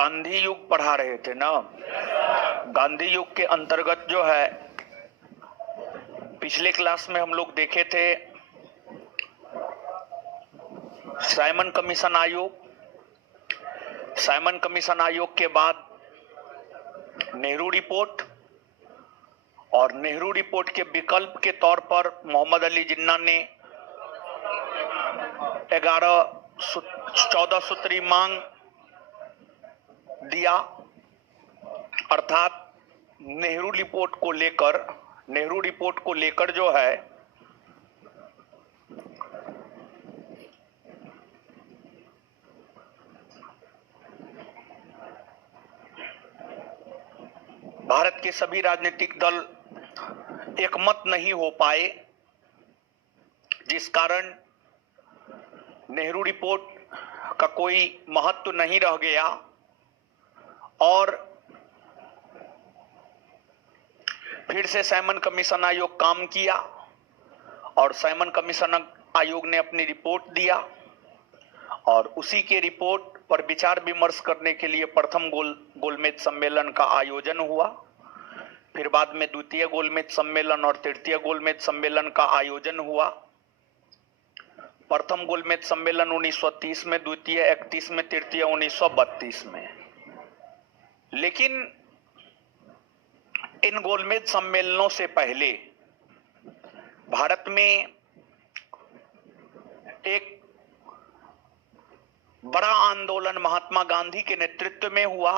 गांधी युग पढ़ा रहे थे ना। गांधी युग के अंतर्गत जो है पिछले क्लास में हम लोग देखे थे साइमन कमीशन आयोग। साइमन कमीशन आयोग के बाद नेहरू रिपोर्ट, और नेहरू रिपोर्ट के विकल्प के तौर पर मोहम्मद अली जिन्ना ने 14 सूत्री मांग दिया। अर्थात नेहरू रिपोर्ट को लेकर जो है भारत के सभी राजनीतिक दल एकमत नहीं हो पाए, जिस कारण नेहरू रिपोर्ट का कोई महत्व नहीं रह गया और फिर से साइमन कमीशन आयोग काम किया और साइमन कमीशन आयोग ने अपनी रिपोर्ट दिया और उसी के रिपोर्ट पर विचार विमर्श करने के लिए प्रथम गोलमेज सम्मेलन का आयोजन हुआ। फिर बाद में द्वितीय गोलमेज सम्मेलन और तृतीय गोलमेज सम्मेलन का आयोजन हुआ। प्रथम गोलमेज सम्मेलन 1930 में, द्वितीय 31 में, तृतीय 1932 में। लेकिन इन गोलमेज सम्मेलनों से पहले भारत में एक बड़ा आंदोलन महात्मा गांधी के नेतृत्व में हुआ,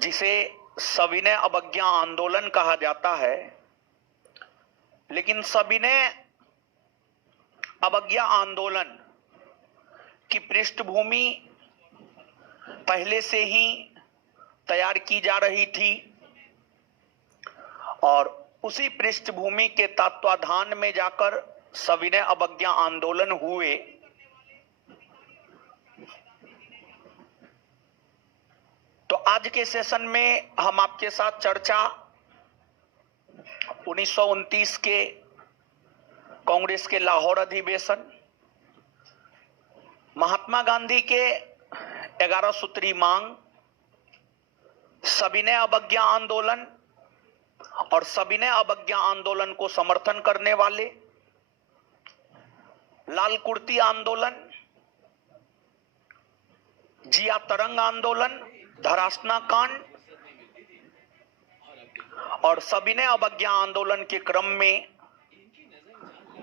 जिसे सविनय अवज्ञा आंदोलन कहा जाता है। लेकिन सविनय अवज्ञा आंदोलन की पृष्ठभूमि पहले से ही तैयार की जा रही थी और उसी पृष्ठभूमि के तत्वाधान में जाकर सविनय अवज्ञा आंदोलन हुए। तो आज के सेशन में हम आपके साथ चर्चा 1929 के कांग्रेस के लाहौर अधिवेशन, महात्मा गांधी के 11 सूत्री मांग, सविनय अवज्ञा आंदोलन और सविनय अवज्ञा आंदोलन को समर्थन करने वाले, लाल कुर्ती आंदोलन, जिया तरंग आंदोलन, धरासना कांड और सविनय अवज्ञा आंदोलन के क्रम में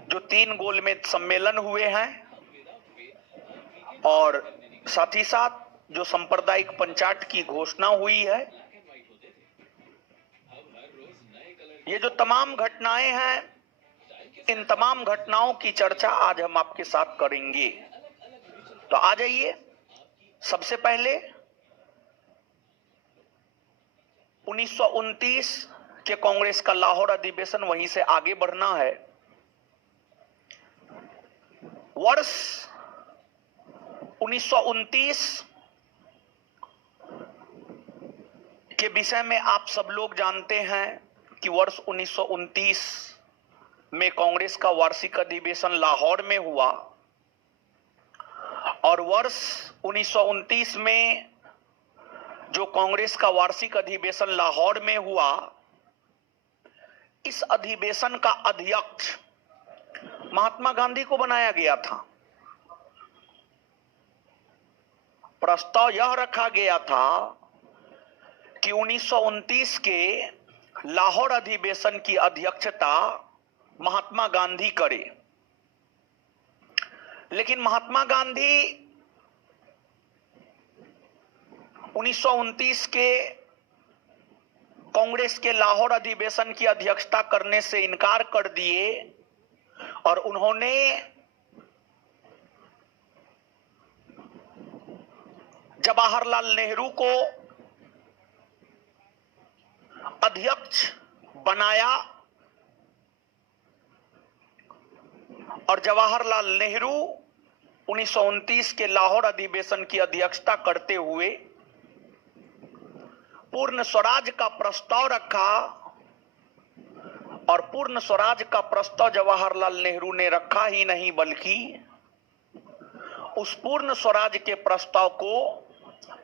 जो 3 गोलमेज सम्मेलन हुए हैं और साथ ही साथ जो सांप्रदायिक पंचायत की घोषणा हुई है, ये जो तमाम घटनाएं हैं, इन तमाम घटनाओं की चर्चा आज हम आपके साथ करेंगे। तो आ जाइए, सबसे पहले 1929 के कांग्रेस का लाहौर अधिवेशन, वहीं से आगे बढ़ना है। वर्ष 1929 के विषय में आप सब लोग जानते हैं कि वर्ष 1929 में कांग्रेस का वार्षिक अधिवेशन लाहौर में हुआ और वर्ष 1929 में जो कांग्रेस का वार्षिक अधिवेशन लाहौर में हुआ, इस अधिवेशन का अध्यक्ष महात्मा गांधी को बनाया गया था। प्रस्ताव यह रखा गया था कि 1929 के लाहौर अधिवेशन की अध्यक्षता महात्मा गांधी करे। लेकिन महात्मा गांधी 1929 के कांग्रेस के लाहौर अधिवेशन की अध्यक्षता करने से इनकार कर दिए और उन्होंने जवाहरलाल नेहरू को अध्यक्ष बनाया और जवाहरलाल नेहरू 1929 के लाहौर अधिवेशन की अध्यक्षता करते हुए पूर्ण स्वराज का प्रस्ताव रखा और पूर्ण स्वराज का प्रस्ताव जवाहरलाल नेहरू ने रखा ही नहीं, बल्कि उस पूर्ण स्वराज के प्रस्ताव को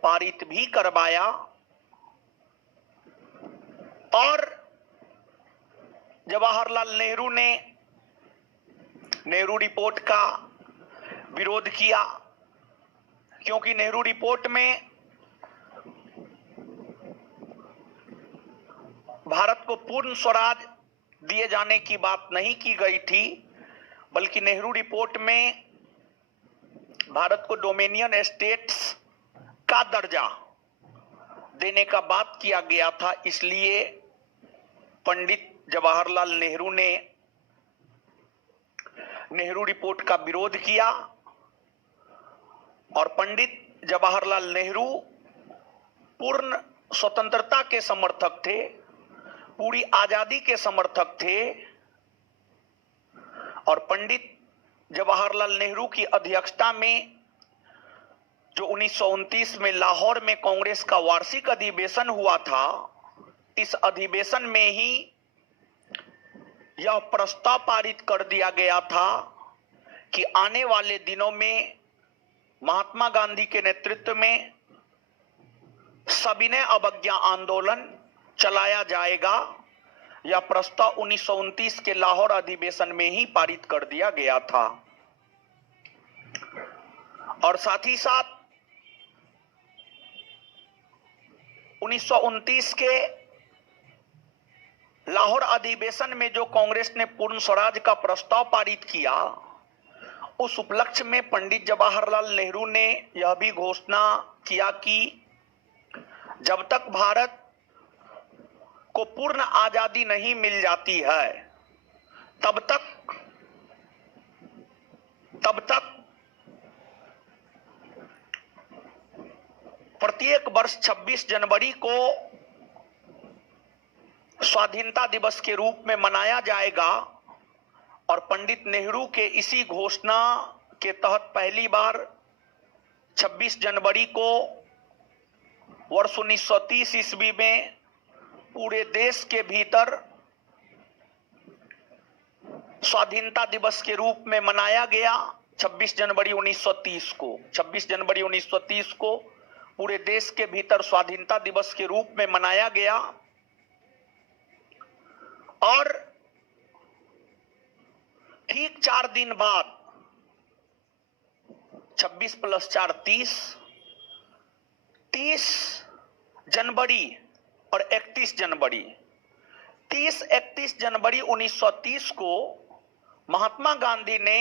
पारित भी करवाया और जवाहरलाल नेहरू ने नेहरू रिपोर्ट का विरोध किया, क्योंकि नेहरू रिपोर्ट में भारत को पूर्ण स्वराज दिए जाने की बात नहीं की गई थी, बल्कि नेहरू रिपोर्ट में भारत को डोमिनियन स्टेट्स का दर्जा देने का बात किया गया था। इसलिए पंडित जवाहरलाल नेहरू ने नेहरू रिपोर्ट का विरोध किया और पंडित जवाहरलाल नेहरू पूर्ण स्वतंत्रता के समर्थक थे, पूरी आजादी के समर्थक थे और पंडित जवाहरलाल नेहरू की अध्यक्षता में जो 1929 में लाहौर में कांग्रेस का वार्षिक अधिवेशन हुआ था, इस अधिवेशन में ही यह प्रस्ताव पारित कर दिया गया था कि आने वाले दिनों में महात्मा गांधी के नेतृत्व में सविनय अवज्ञा आंदोलन चलाया जाएगा। यह प्रस्ताव 1929 के लाहौर अधिवेशन में ही पारित कर दिया गया था और साथ ही साथ 1929 के लाहौर अधिवेशन में जो कांग्रेस ने पूर्ण स्वराज का प्रस्ताव पारित किया, उस उपलक्ष्य में पंडित जवाहरलाल नेहरू ने यह भी घोषणा किया कि जब तक भारत को पूर्ण आजादी नहीं मिल जाती है, तब तक प्रत्येक वर्ष 26 जनवरी को स्वाधीनता दिवस के रूप में मनाया जाएगा। और पंडित नेहरू के इसी घोषणा के तहत पहली बार 26 जनवरी को वर्ष 1930 ईस्वी में पूरे देश के भीतर स्वाधीनता दिवस के रूप में मनाया गया। 26 जनवरी 1930 को पूरे देश के भीतर स्वाधीनता दिवस के रूप में मनाया गया और ठीक 4 दिन बाद 26 + 4 30 जनवरी और 31 जनवरी 30-31 जनवरी 1930 को महात्मा गांधी ने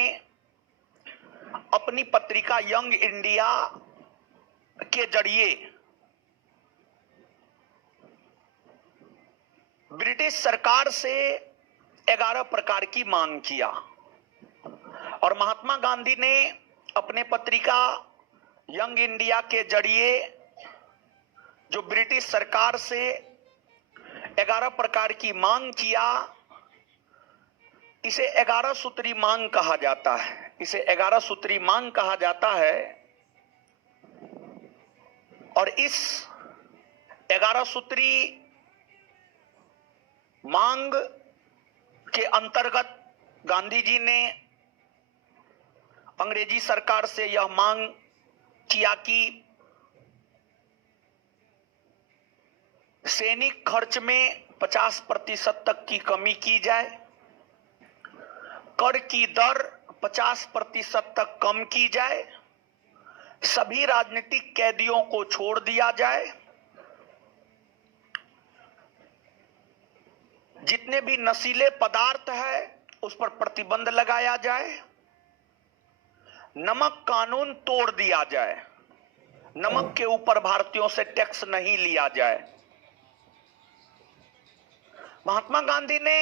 अपनी पत्रिका यंग इंडिया के जरिए ब्रिटिश सरकार से 11 प्रकार की मांग किया और महात्मा गांधी ने अपने पत्रिका यंग इंडिया के जरिए जो ब्रिटिश सरकार से 11 प्रकार की मांग किया, इसे 11 सूत्री मांग कहा जाता है। इसे 11 सूत्री मांग कहा जाता है और इस 11 सूत्री मांग के अंतर्गत गांधी जी ने अंग्रेजी सरकार से यह मांग किया कि सैनिक खर्च में 50% तक की कमी की जाए, कर की दर 50% तक कम की जाए, सभी राजनीतिक कैदियों को छोड़ दिया जाए, जितने भी नशीले पदार्थ है उस पर प्रतिबंध लगाया जाए, नमक कानून तोड़ दिया जाए, नमक के ऊपर भारतीयों से टैक्स नहीं लिया जाए। महात्मा गांधी ने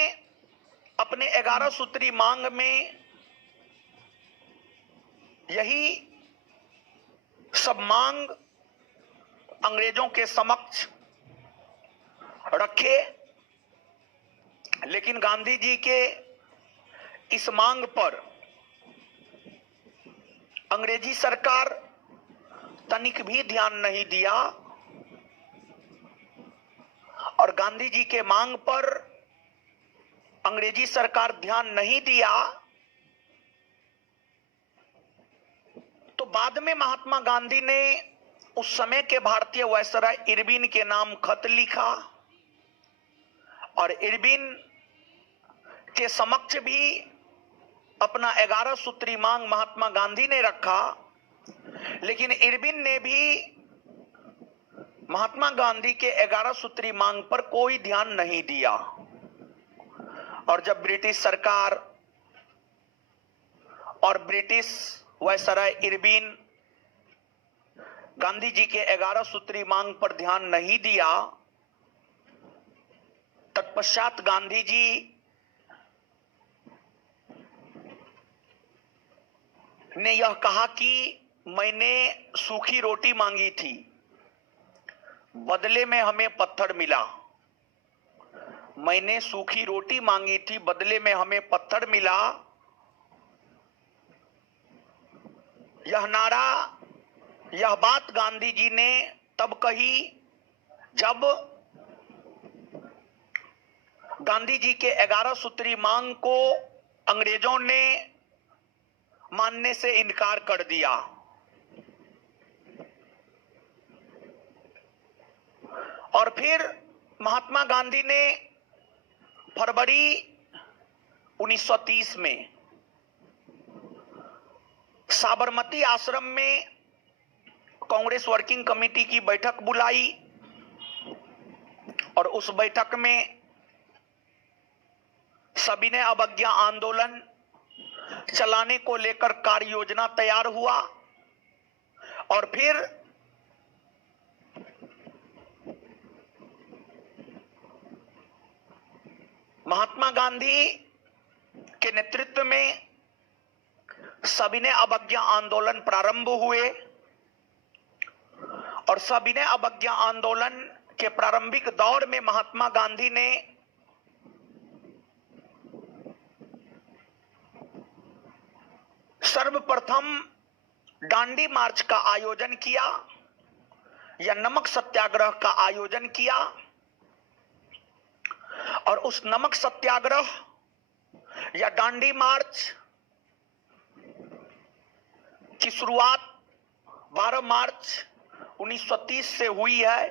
अपने 11 सूत्री मांग में यही सब मांग अंग्रेजों के समक्ष रखे, लेकिन गांधी जी के इस मांग पर अंग्रेजी सरकार तनिक भी ध्यान नहीं दिया और गांधी जी के मांग पर अंग्रेजी सरकार ध्यान नहीं दिया तो बाद में महात्मा गांधी ने उस समय के भारतीय वायसराय इरविन के नाम खत लिखा और इरविन के समक्ष भी अपना 11 सूत्री मांग महात्मा गांधी ने रखा, लेकिन इरविन ने भी महात्मा गांधी के 11 सूत्री मांग पर कोई ध्यान नहीं दिया। और जब ब्रिटिश सरकार और British viceroy Irwin Gandhi ji के 11 सूत्री मांग पर ध्यान नहीं दिया, तत्पश्चात गांधी जी ने यह कहा कि मैंने सूखी रोटी मांगी थी, बदले में हमें पत्थर मिला। मैंने सूखी रोटी मांगी थी, बदले में हमें पत्थर मिला। यह नारा, यह बात गांधी जी ने तब कही जब गांधी जी के 11 सूत्री मांग को अंग्रेजों ने मानने से इनकार कर दिया। और फिर महात्मा गांधी ने फरवरी 1930 में साबरमती आश्रम में कांग्रेस वर्किंग कमेटी की बैठक बुलाई और उस बैठक में सविनय अवज्ञा आंदोलन चलाने को लेकर कार्य योजना तैयार हुआ। और फिर महात्मा गांधी के नेतृत्व में सविनय अवज्ञा आंदोलन प्रारंभ हुए और सविनय अवज्ञा आंदोलन के प्रारंभिक दौर में महात्मा गांधी ने सर्वप्रथम दांडी मार्च का आयोजन किया या नमक सत्याग्रह का आयोजन किया। और उस नमक सत्याग्रह या दांडी मार्च की शुरुआत 12 मार्च 1930 से हुई है।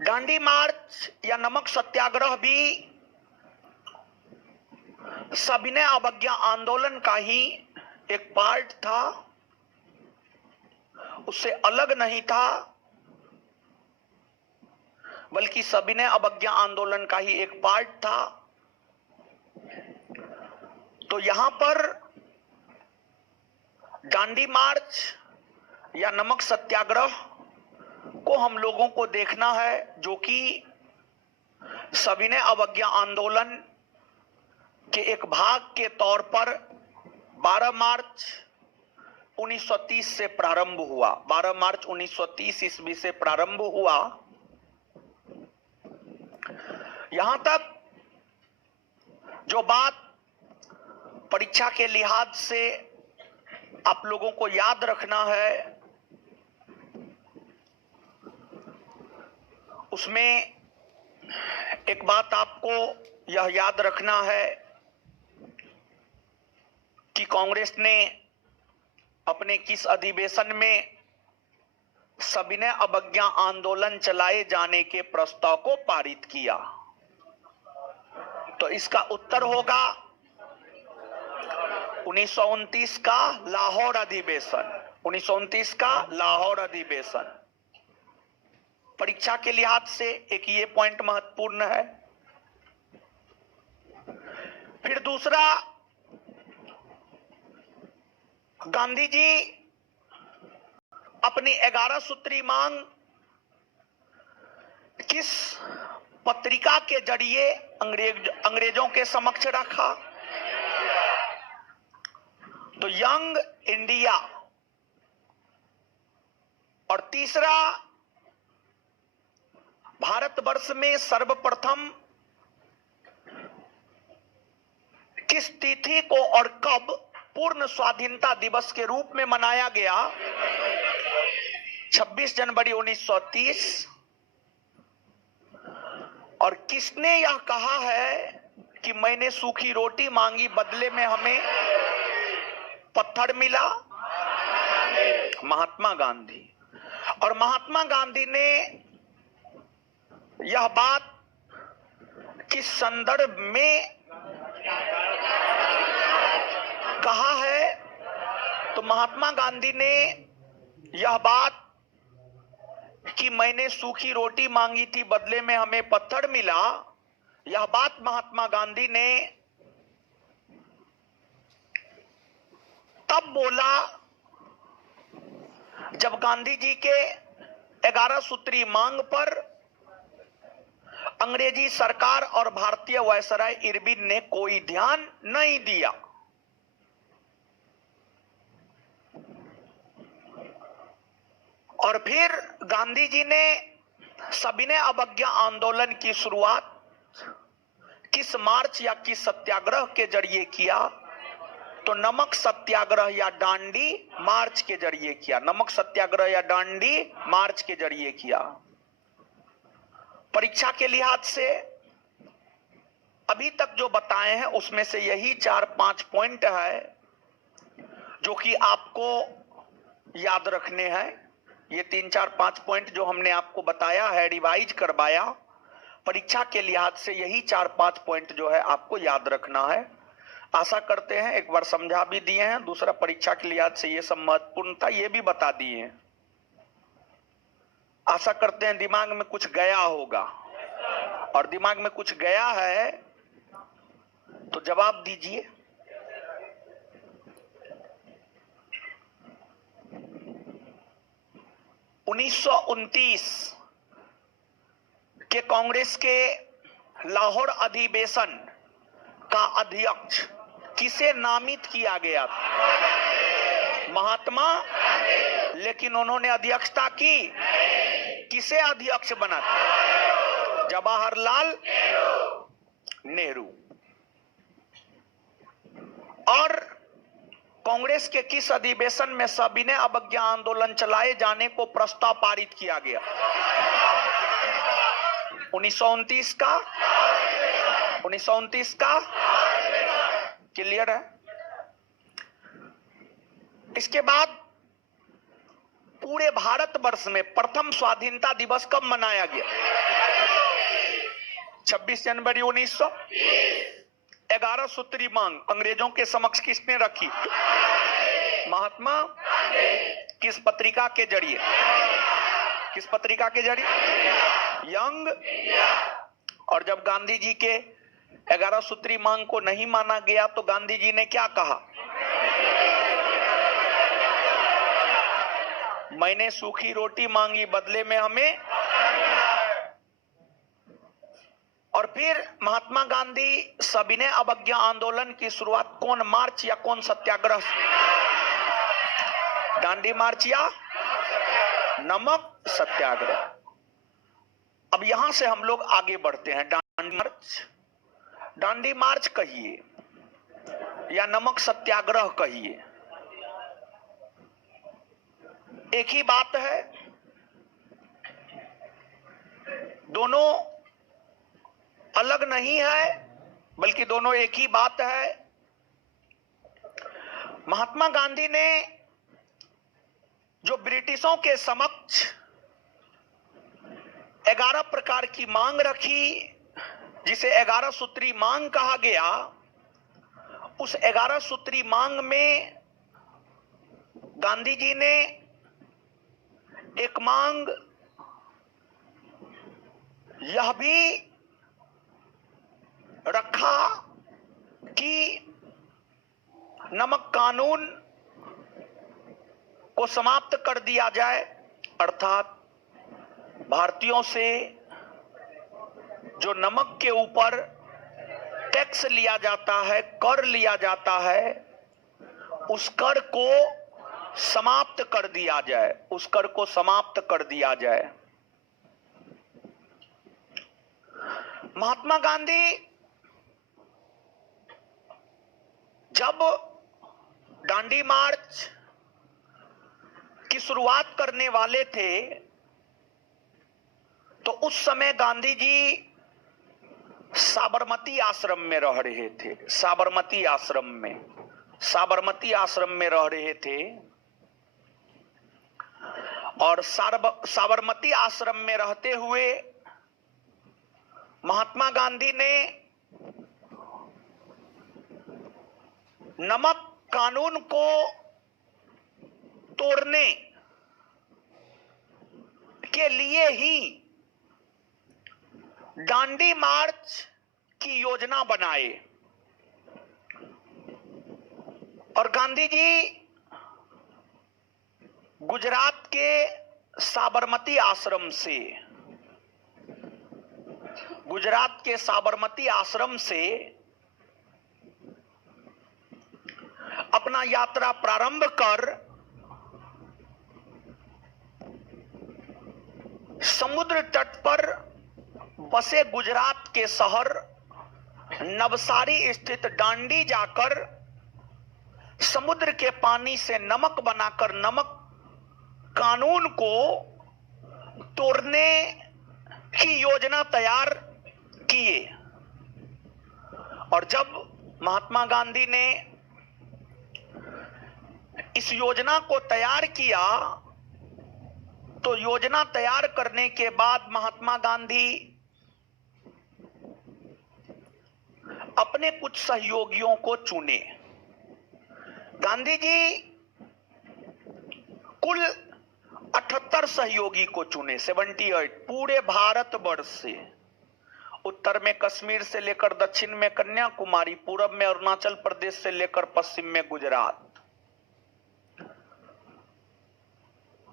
दांडी मार्च या नमक सत्याग्रह भी सविनय अवज्ञा आंदोलन का ही एक पार्ट था, उससे अलग नहीं था, बल्कि सविनय अवज्ञा आंदोलन का ही एक पार्ट था। तो यहां पर दांडी मार्च या नमक सत्याग्रह को हम लोगों को देखना है, जो कि सविनय अवज्ञा आंदोलन के एक भाग के तौर पर 12 मार्च 1930 से प्रारंभ हुआ। 12 मार्च 1930 ईस्वी से प्रारंभ हुआ। यहां तक जो बात परीक्षा के लिहाज से आप लोगों को याद रखना है, उसमें एक बात आपको यह याद रखना है कि कांग्रेस ने अपने किस अधिवेशन में सविनय अवज्ञा आंदोलन चलाए जाने के प्रस्ताव को पारित किया। तो इसका उत्तर होगा 1929 का लाहौर अधिवेशन। 1929 का लाहौर अधिवेशन। परीक्षा के लिहाज से एक ये पॉइंट महत्वपूर्ण है। फिर दूसरा, गांधी जी अपनी 11 सूत्री मांग किस पत्रिका के जरिए अंग्रेजों के समक्ष रखा? तो यंग इंडिया। और तीसरा, भारतवर्ष में सर्वप्रथम किस तिथि को और कब पूर्ण स्वाधीनता दिवस के रूप में मनाया गया? 26 जनवरी 1930। और किसने यह कहा है कि मैंने सूखी रोटी मांगी, बदले में हमें पत्थर मिला? महात्मा गांधी। और महात्मा गांधी ने यह बात किस संदर्भ में कहा है? तो महात्मा गांधी ने यह बात कि मैंने सूखी रोटी मांगी थी, बदले में हमें पत्थर मिला, यह बात महात्मा गांधी ने तब बोला जब गांधी जी के 11 सूत्री मांग पर अंग्रेजी सरकार और भारतीय वायसराय इरविन ने कोई ध्यान नहीं दिया। और फिर गांधी जी ने सविनय अवज्ञा आंदोलन की शुरुआत किस मार्च या किस सत्याग्रह के जरिए किया? तो नमक सत्याग्रह या डांडी मार्च के जरिए किया। नमक सत्याग्रह या डांडी मार्च के जरिए किया। परीक्षा के लिहाज से अभी तक जो बताए हैं उसमें से यही 4-5 पॉइंट है जो कि आपको याद रखने हैं। ये 3-4-5 पॉइंट जो हमने आपको बताया है, रिवाइज करवाया, परीक्षा के लिहाज से यही 4-5 पॉइंट जो है आपको याद रखना है। आशा करते हैं एक बार समझा भी दिए हैं, दूसरा परीक्षा के लिहाज से ये सब महत्वपूर्ण था, ये भी बता दिए हैं। आशा करते हैं दिमाग में कुछ गया होगा, और दिमाग में कुछ गया है तो जवाब दीजिए। (1929) के कांग्रेस के लाहौर अधिवेशन का अध्यक्ष किसे नामित किया गया था? महात्मा। लेकिन उन्होंने अध्यक्षता की, किसे अध्यक्ष बना था? जवाहरलाल नेहरू। और कांग्रेस के किस अधिवेशन में सविनय अवज्ञा आंदोलन चलाए जाने को प्रस्ताव पारित किया गया? 1929 का 1929 का क्लियर है। इसके बाद पूरे भारतवर्ष में प्रथम स्वाधीनता दिवस कब मनाया गया? 26 जनवरी 1900। 11 सूत्री मांग अंग्रेजों के समक्ष किसने रखी? महात्मा। किस पत्रिका के जरिए? किस पत्रिका के जरिए? यंग। और जब गांधी जी के 11 सूत्री मांग को नहीं माना गया तो गांधी जी ने क्या कहा? मैंने सूखी रोटी मांगी, बदले में हमें। और फिर महात्मा गांधी सविनय अवज्ञा आंदोलन की शुरुआत कौन मार्च या कौन सत्याग्रह से? डांडी मार्च या नमक सत्याग्रह। अब यहां से हम लोग आगे बढ़ते हैं। डांडी मार्च कहिए या नमक सत्याग्रह कहिए, एक ही बात है। दोनों अलग नहीं है, बल्कि दोनों एक ही बात है। महात्मा गांधी ने जो ब्रिटिशों के समक्ष 11 प्रकार की मांग रखी, जिसे 11 सूत्री मांग कहा गया, उस 11 सूत्री मांग में गांधी जी ने एक मांग यह भी रखा कि नमक कानून को समाप्त कर दिया जाए, अर्थात भारतीयों से जो नमक के ऊपर टैक्स लिया जाता है, कर लिया जाता है, उस कर को समाप्त कर दिया जाए, उस कर को समाप्त कर दिया जाए। महात्मा गांधी जब डांडी मार्च की शुरुआत करने वाले थे तो उस समय गांधी जी साबरमती आश्रम में रह रहे थे। साबरमती आश्रम में रह रहे थे। और साबरमती आश्रम में रहते हुए महात्मा गांधी ने नमक कानून को तोड़ने के लिए ही दांडी मार्च की योजना बनाए और गांधी जी गुजरात के साबरमती आश्रम से अपना यात्रा प्रारंभ कर समुद्र तट पर बसे गुजरात के शहर नवसारी स्थित दांडी जाकर समुद्र के पानी से नमक बनाकर नमक कानून को तोड़ने की योजना तैयार किए। और जब महात्मा गांधी ने इस योजना को तैयार किया तो योजना तैयार करने के बाद महात्मा गांधी अपने कुछ सहयोगियों को चुने। गांधी जी कुल 78 सहयोगी को चुने, 78, पूरे भारतवर्ष से। उत्तर में कश्मीर से लेकर दक्षिण में कन्याकुमारी, पूरब में अरुणाचल प्रदेश से लेकर पश्चिम में गुजरात।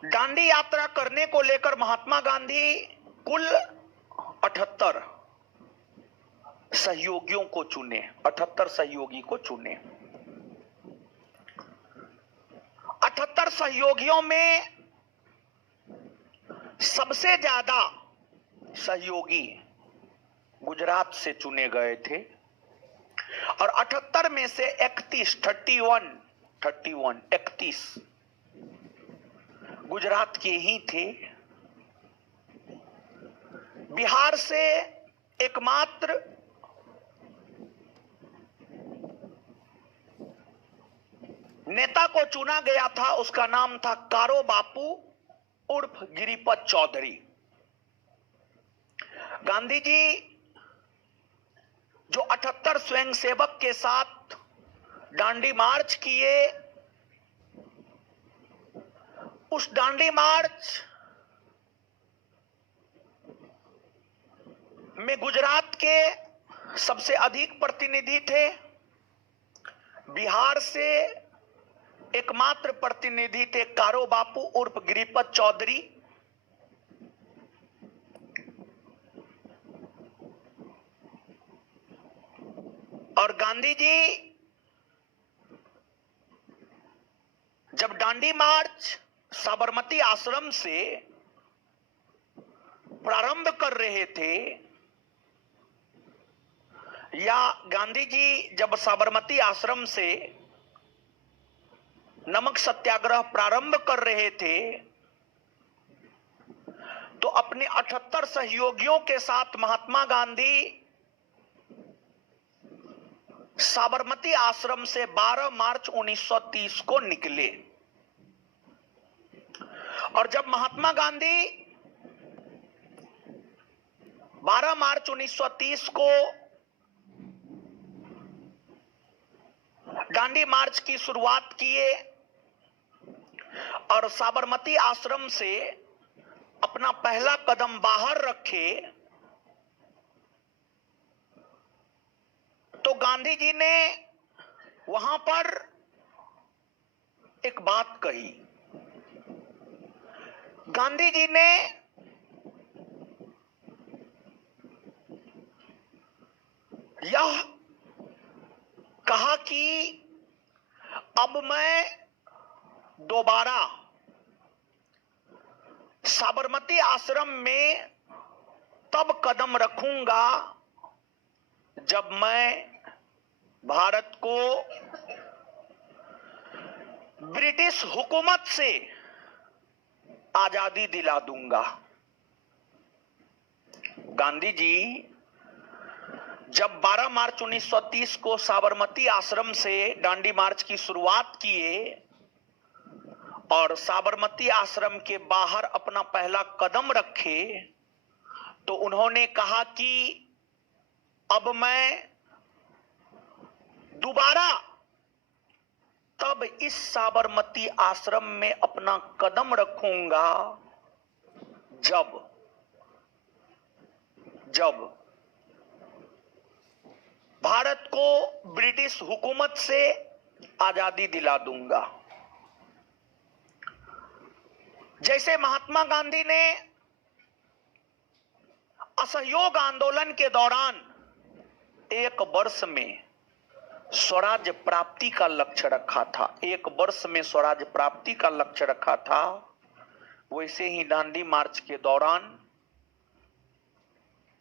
दांडी यात्रा करने को लेकर महात्मा गांधी कुल 78 सहयोगियों को चुने, 78 सहयोगी को चुने। 78 सहयोगियों में सबसे ज्यादा सहयोगी गुजरात से चुने गए थे और 78 में से 31 गुजरात के ही थे। बिहार से एकमात्र नेता को चुना गया था, उसका नाम था कारो बापू उर्फ गिरिपत चौधरी। गांधी जी जो 78 स्वयंसेवक के साथ दांडी मार्च किए, उस दांडी मार्च में गुजरात के सबसे अधिक प्रतिनिधि थे। बिहार से एकमात्र प्रतिनिधि थे कारो बापू उर्फ गिरिपत चौधरी। और गांधी जी जब दांडी मार्च साबरमती आश्रम से प्रारंभ कर रहे थे, या गांधी जी जब साबरमती आश्रम से नमक सत्याग्रह प्रारंभ कर रहे थे तो अपने 78 सहयोगियों के साथ महात्मा गांधी साबरमती आश्रम से 12 मार्च 1930 को निकले। और जब महात्मा गांधी 12 मार्च 1930 को दांडी मार्च की शुरुआत किए और साबरमती आश्रम से अपना पहला कदम बाहर रखे, तो गांधी जी ने वहां पर एक बात कही। गांधी जी ने यह कहा कि अब मैं दोबारा साबरमती आश्रम में तब कदम रखूंगा जब मैं भारत को ब्रिटिश हुकूमत से आजादी दिला दूंगा। गांधी जी जब 12 मार्च 1930 को साबरमती आश्रम से दांडी मार्च की शुरुआत किए और साबरमती आश्रम के बाहर अपना पहला कदम रखे तो उन्होंने कहा कि अब मैं दोबारा तब इस साबरमती आश्रम में अपना कदम रखूंगा जब भारत को ब्रिटिश हुकूमत से आजादी दिला दूंगा। जैसे महात्मा गांधी ने असहयोग आंदोलन के दौरान 1 वर्ष में स्वराज्य प्राप्ति का लक्ष्य रखा था, 1 वर्ष में स्वराज्य प्राप्ति का लक्ष्य रखा था, वैसे ही दांडी मार्च के दौरान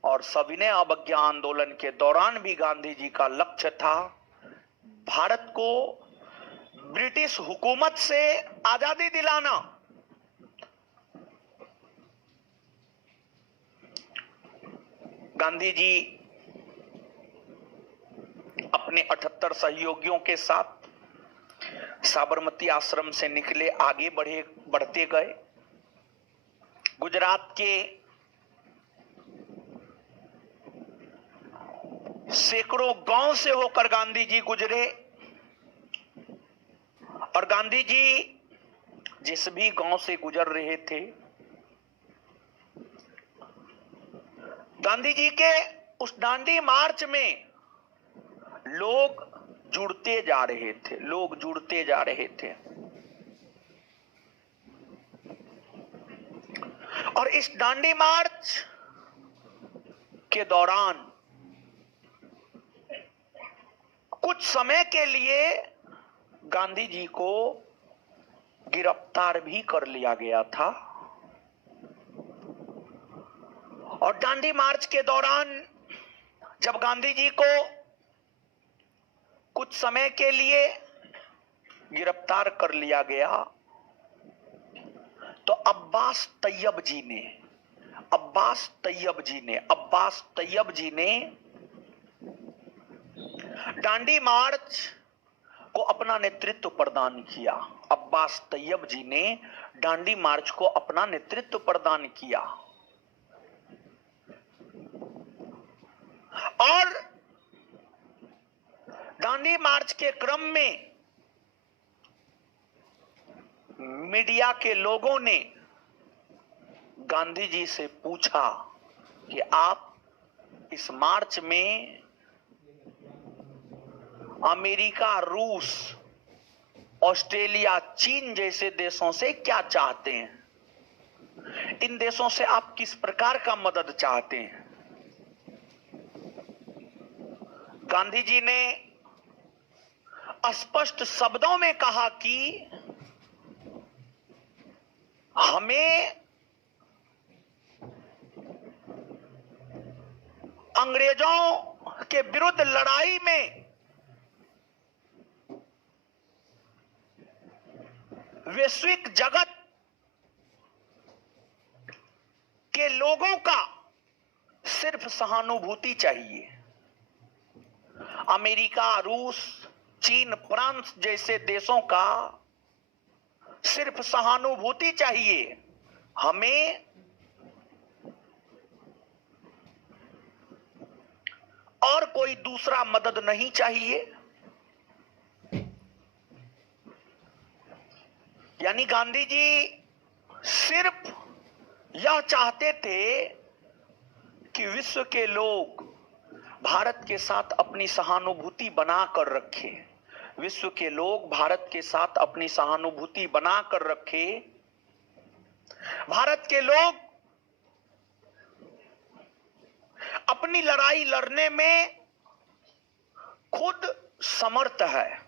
और सविनय अवज्ञा आंदोलन के दौरान भी गांधी जी का लक्ष्य था भारत को ब्रिटिश हुकूमत से आजादी दिलाना। गांधी जी अपने 78 सहयोगियों के साथ साबरमती आश्रम से निकले, आगे बढ़ते गए। गुजरात के सैकड़ों गांव से होकर गांधी जी गुजरे और गांधी जी जिस भी गांव से गुजर रहे थे, गांधी जी के उस दांडी मार्च में लोग जुड़ते जा रहे थे, और इस दांडी मार्च के दौरान कुछ समय के लिए गांधी जी को गिरफ्तार भी कर लिया गया था। और दांडी मार्च के दौरान जब गांधी जी को कुछ समय के लिए गिरफ्तार कर लिया गया तो अब्बास तैयब जी ने दांडी मार्च को अपना नेतृत्व प्रदान किया। अब्बास तैयब जी ने दांडी मार्च को अपना नेतृत्व प्रदान किया और दांडी मार्च के क्रम में मीडिया के लोगों ने गांधी जी से पूछा कि आप इस मार्च में अमेरिका, रूस, ऑस्ट्रेलिया, चीन जैसे देशों से क्या चाहते हैं? इन देशों से आप किस प्रकार का मदद चाहते हैं? गांधी जी ने स्पष्ट शब्दों में कहा कि हमें अंग्रेजों के विरुद्ध लड़ाई में वैश्विक जगत के लोगों का सिर्फ सहानुभूति चाहिए। अमेरिका, रूस, चीन, फ्रांस जैसे देशों का सिर्फ सहानुभूति चाहिए, हमें और कोई दूसरा मदद नहीं चाहिए। यानी गांधी जी सिर्फ यह चाहते थे कि विश्व के लोग भारत के साथ अपनी सहानुभूति बनाकर रखें, विश्व के लोग भारत के साथ अपनी सहानुभूति बनाकर रखें, भारत के लोग अपनी लड़ाई लड़ने में खुद समर्थ है,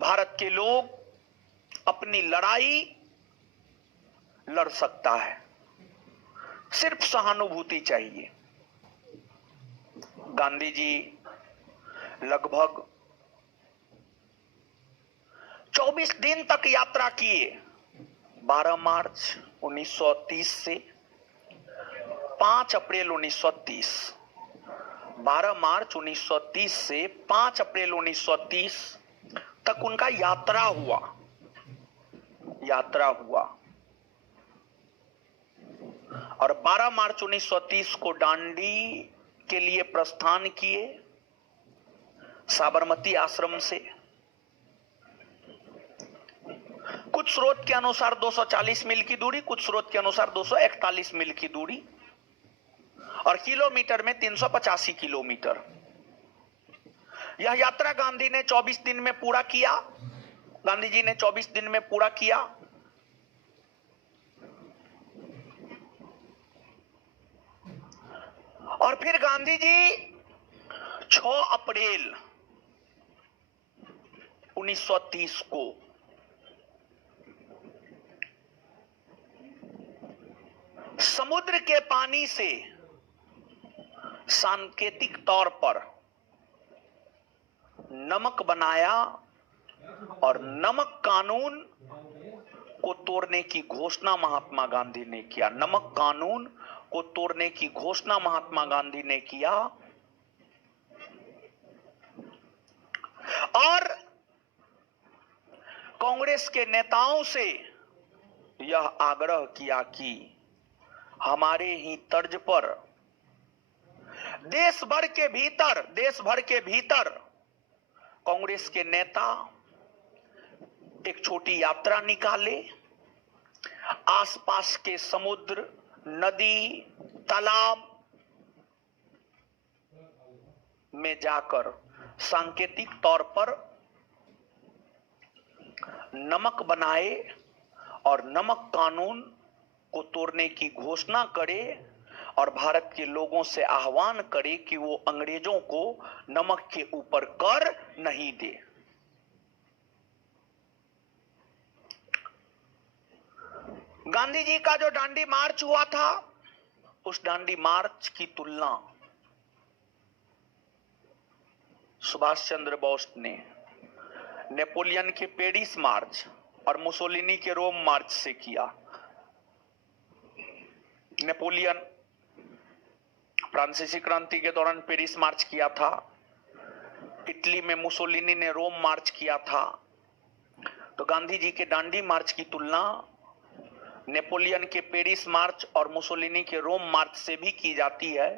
भारत के लोग अपनी लड़ाई लड़ सकता है, सिर्फ सहानुभूति चाहिए। गांधी जी लगभग 24 दिन तक यात्रा किए। 12 मार्च 1930 से 5 अप्रैल 1930, 12 मार्च 1930 से 5 अप्रैल 1930 तक उनका यात्रा हुआ। यात्रा हुआ और 12 मार्च 1930 को दांडी के लिए प्रस्थान किए साबरमती आश्रम से। कुछ स्रोत के अनुसार 240 मील की दूरी, कुछ स्रोत के अनुसार 241 मील की दूरी और किलोमीटर में 385 किलोमीटर। यह यात्रा गांधी ने 24 दिन में पूरा किया। गांधी जी ने 24 दिन में पूरा किया। और फिर गांधी जी 6 अप्रैल 1930 को समुद्र के पानी से सांकेतिक तौर पर नमक बनाया और नमक कानून को तोड़ने की घोषणा महात्मा गांधी ने किया। नमक कानून को तोड़ने की घोषणा महात्मा गांधी ने किया और कांग्रेस के नेताओं से यह आग्रह किया कि हमारे ही तर्ज पर देश भर के भीतर कांग्रेस के नेता एक छोटी यात्रा निकाले, आसपास के समुद्र, नदी, तालाब में जाकर सांकेतिक तौर पर नमक बनाए और नमक कानून को तोड़ने की घोषणा करे और भारत के लोगों से आह्वान करे कि वो अंग्रेजों को नमक के ऊपर कर नहीं दे। गांधी जी का जो दांडी मार्च हुआ था, उस दांडी मार्च की तुलना सुभाष चंद्र बोस ने नेपोलियन के पेरिस मार्च और मुसोलिनी के रोम मार्च से किया। नेपोलियन फ्रांसीसी क्रांति के दौरान पेरिस मार्च किया था, इटली में मुसोलिनी ने रोम मार्च किया था। तो गांधी जी के दांडी मार्च की तुलना नेपोलियन के पेरिस मार्च और मुसोलिनी के रोम मार्च से भी की जाती है।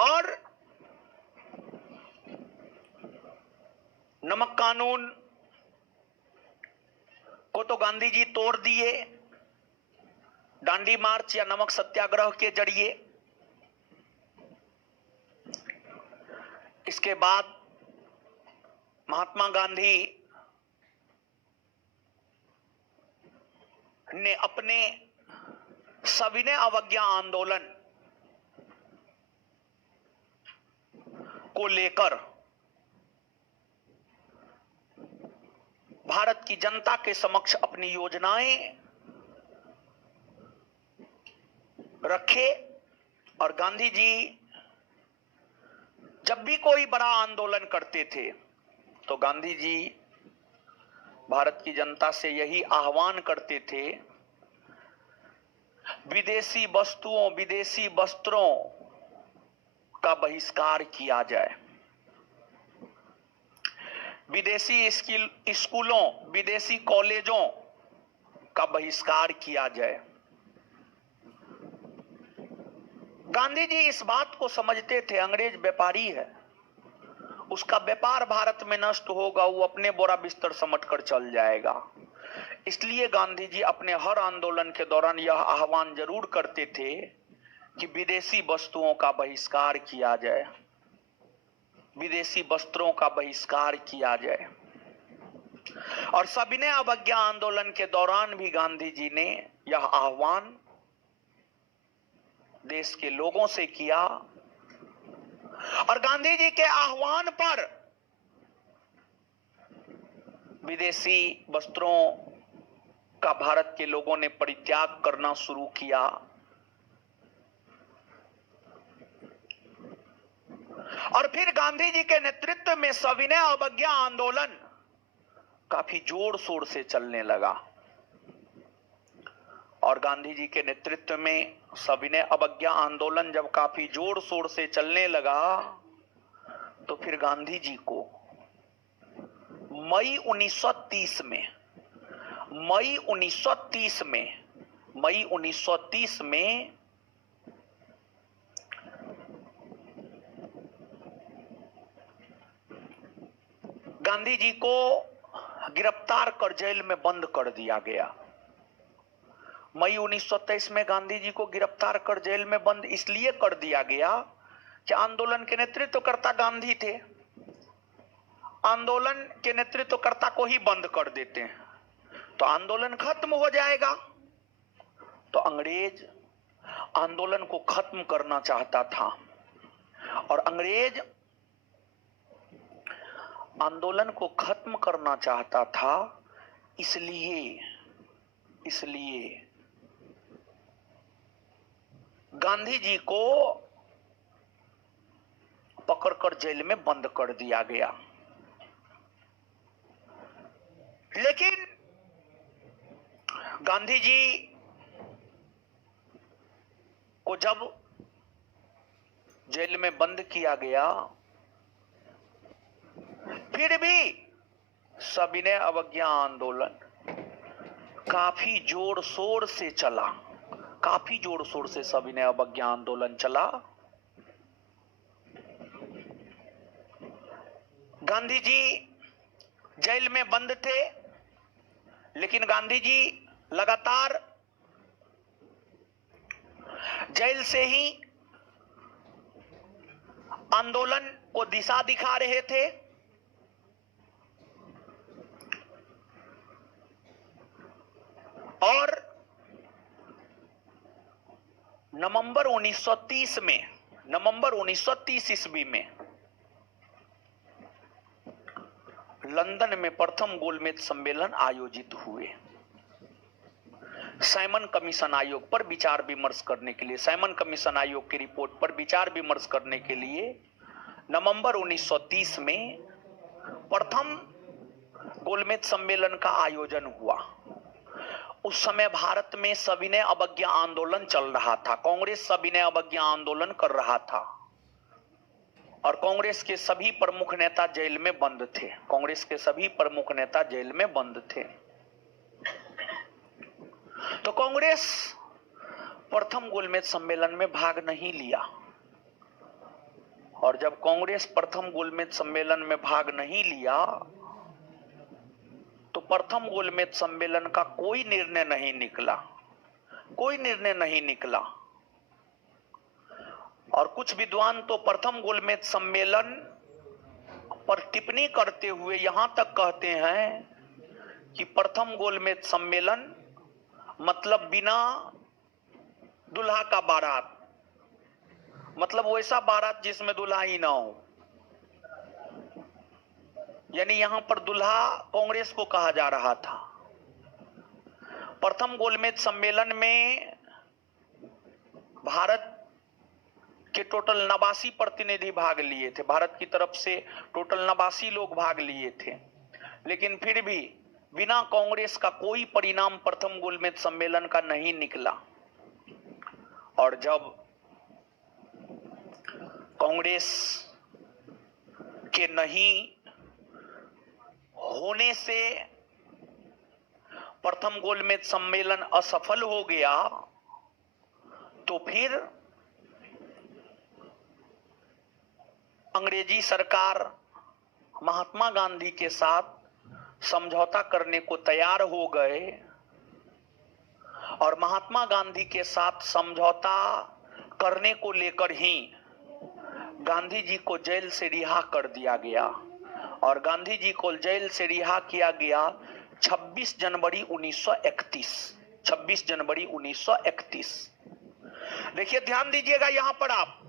और नमक कानून को तो गांधी जी तोड़ दिए दांडी मार्च या नमक सत्याग्रह के जरिए। इसके बाद महात्मा गांधी ने अपने सविनय अवज्ञा आंदोलन को लेकर भारत की जनता के समक्ष अपनी योजनाएं रखे और गांधी जी जब भी कोई बड़ा आंदोलन करते थे तो गांधी जी भारत की जनता से यही आह्वान करते थे, विदेशी वस्तुओं, विदेशी वस्त्रों का बहिष्कार किया जाए, विदेशी स्कूलों, विदेशी कॉलेजों का बहिष्कार किया जाए। गांधी जी इस बात को समझते थे, अंग्रेज व्यापारी है, उसका व्यापार भारत में नष्ट होगा, वो अपने बोरा बिस्तर समेट कर चल जाएगा। इसलिए गांधी जी अपने हर आंदोलन के दौरान यह आह्वान जरूर करते थे कि विदेशी वस्तुओं का बहिष्कार किया जाए, विदेशी वस्त्रों का बहिष्कार किया जाए। और सविनय अवज्ञा आंदोलन के दौरान भी गांधी जी ने यह आह्वान देश के लोगों से किया और गांधी जी के आह्वान पर विदेशी वस्त्रों का भारत के लोगों ने परित्याग करना शुरू किया। और फिर गांधी जी के नेतृत्व में सविनय अवज्ञा आंदोलन काफी जोर शोर से चलने लगा और गांधी जी के नेतृत्व में सविनय अवज्ञा आंदोलन जब काफी जोर शोर से चलने लगा तो फिर गांधी जी को मई 1930 में गांधी जी को गिरफ्तार कर जेल में बंद कर दिया गया। मई 1923 में गांधी जी को गिरफ्तार कर जेल में बंद इसलिए कर दिया गया कि आंदोलन के नेतृत्वकर्ता गांधी थे। आंदोलन के नेतृत्वकर्ता को ही बंद कर देते हैं तो आंदोलन खत्म हो जाएगा। तो अंग्रेज आंदोलन को खत्म करना चाहता था और अंग्रेज आंदोलन को खत्म करना चाहता था, इसलिए गांधी जी को पकड़कर जेल में बंद कर दिया गया। लेकिन गांधी जी को जब जेल में बंद किया गया, फिर भी सविनय अवज्ञा आंदोलन काफी जोर शोर से चला, काफी जोर शोर से सविनय अवज्ञा आंदोलन चला। गांधी जी जेल में बंद थे, लेकिन गांधी जी लगातार जेल से ही आंदोलन को दिशा दिखा रहे थे। और नवंबर 1930 ईस्वी में लंदन में प्रथम गोलमेज सम्मेलन आयोजित हुए। साइमन कमीशन आयोग पर विचार विमर्श करने के लिए, साइमन कमीशन आयोग की रिपोर्ट पर विचार विमर्श करने के लिए नवंबर 1930 में प्रथम गोलमेज सम्मेलन का आयोजन हुआ। उस समय भारत में सविनय अवज्ञा आंदोलन चल रहा था। कांग्रेस सविनय अवज्ञा आंदोलन कर रहा था और कांग्रेस के सभी प्रमुख नेता जेल में बंद थे। कांग्रेस के सभी प्रमुख नेता जेल में बंद थे। तो कांग्रेस प्रथम गोलमेज सम्मेलन में भाग नहीं लिया। और जब कांग्रेस प्रथम गोलमेज सम्मेलन में भाग नहीं लिया तो प्रथम गोलमेज सम्मेलन का कोई निर्णय नहीं निकला। और कुछ विद्वान तो प्रथम गोलमेज सम्मेलन पर टिप्पणी करते हुए यहां तक कहते हैं कि प्रथम गोलमेज सम्मेलन मतलब बिना दुल्हा का बारात, मतलब वैसा बारात जिसमें दुल्हा ही ना हो। यानी यहां पर दुल्हा कांग्रेस को कहा जा रहा था। प्रथम गोलमेज सम्मेलन में भारत के टोटल 89 प्रतिनिधि भाग लिए थे। भारत की तरफ से टोटल 89 लोग भाग लिए थे, लेकिन फिर भी बिना कांग्रेस का कोई परिणाम प्रथम गोलमेज सम्मेलन का नहीं निकला। और जब कांग्रेस के नहीं होने से प्रथम गोलमेज सम्मेलन असफल हो गया, तो फिर अंग्रेजी सरकार महात्मा गांधी के साथ समझौता करने को तैयार हो गए और महात्मा गांधी के साथ समझौता करने को लेकर ही गांधी जी को जेल से रिहा कर दिया गया। और गांधी जी को जेल से रिहा किया गया 26 जनवरी 1931। देखिए, ध्यान दीजिएगा यहां पर आप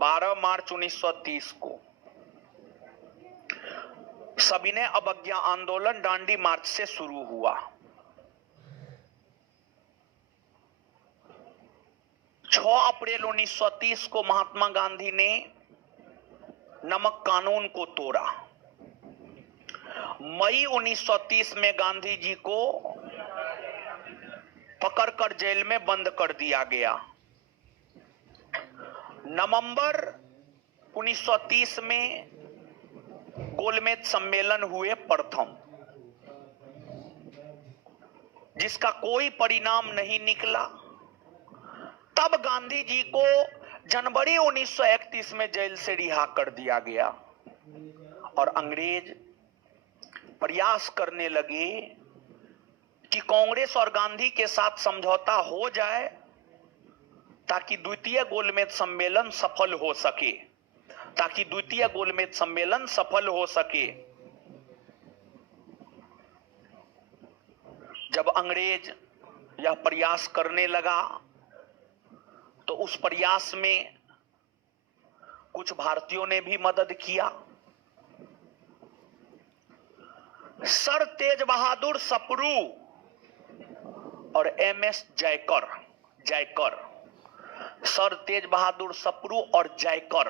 12 मार्च 1930 को सविनय अवज्ञा आंदोलन डांडी मार्च से शुरू हुआ। 6 अप्रैल 1930 को महात्मा गांधी ने नमक कानून को तोड़ा। मई 1930 में गांधी जी को पकड़कर जेल में बंद कर दिया गया। नवंबर 1930 में गोलमेज सम्मेलन हुए प्रथम, जिसका कोई परिणाम नहीं निकला। तब गांधी जी को जनवरी 1931 में जेल से रिहा कर दिया गया और अंग्रेज प्रयास करने लगे कि कांग्रेस और गांधी के साथ समझौता हो जाए ताकि द्वितीय गोलमेज सम्मेलन सफल हो सके, जब अंग्रेज यह प्रयास करने लगा तो उस प्रयास में कुछ भारतीयों ने भी मदद किया। सर तेज बहादुर सप्रू और एमएस जयकर सर तेज बहादुर सप्रू और जयकर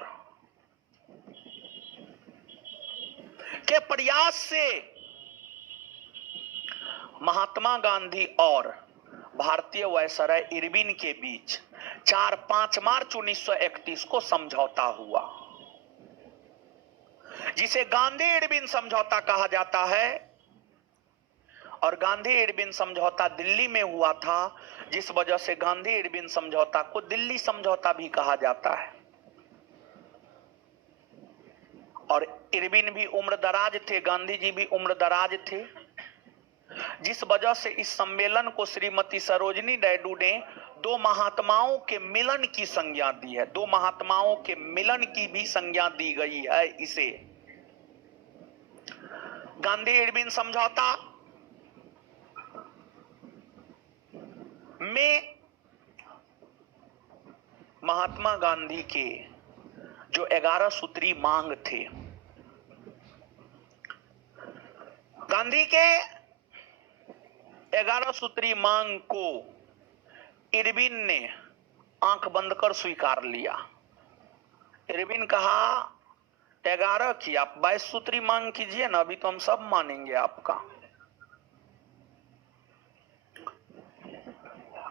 के प्रयास से महात्मा गांधी और भारतीय वायसराय इरविन के बीच 4-5 मार्च 1931 को समझौता हुआ, जिसे गांधी इरविन समझौता कहा जाता है। और गांधी इरविन समझौता दिल्ली में हुआ था, जिस वजह से गांधी इरविन समझौता को दिल्ली समझौता भी कहा जाता है। और इरविन भी उम्रदराज थे, गांधी जी भी उम्रदराज थे, जिस वजह से इस सम्मेलन को श्रीमती सरोजिनी नायडू ने दो महात्माओं के मिलन की संज्ञा दी है। दो महात्माओं के मिलन की भी संज्ञा दी गई है इसे। गांधी इरविन समझौता में महात्मा गांधी के जो 11 सूत्री मांग थे, गांधी के 11 सूत्री मांग को इरविन ने आंख बंद कर स्वीकार लिया। इरविन कहा 11 की आप 22 सूत्री मांग कीजिए ना, अभी तो हम सब मानेंगे आपका।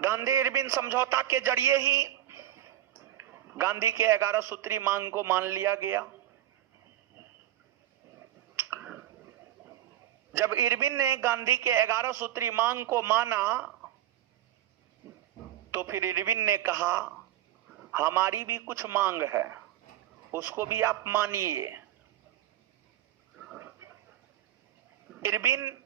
गांधी इरविन समझौता के जरिए ही गांधी के 11 सूत्री मांग को मान लिया गया। जब इरविन ने गांधी के 11 सूत्री मांग को माना तो फिर इरविन ने कहा हमारी भी कुछ मांग है, उसको भी आप मानिए। इरविन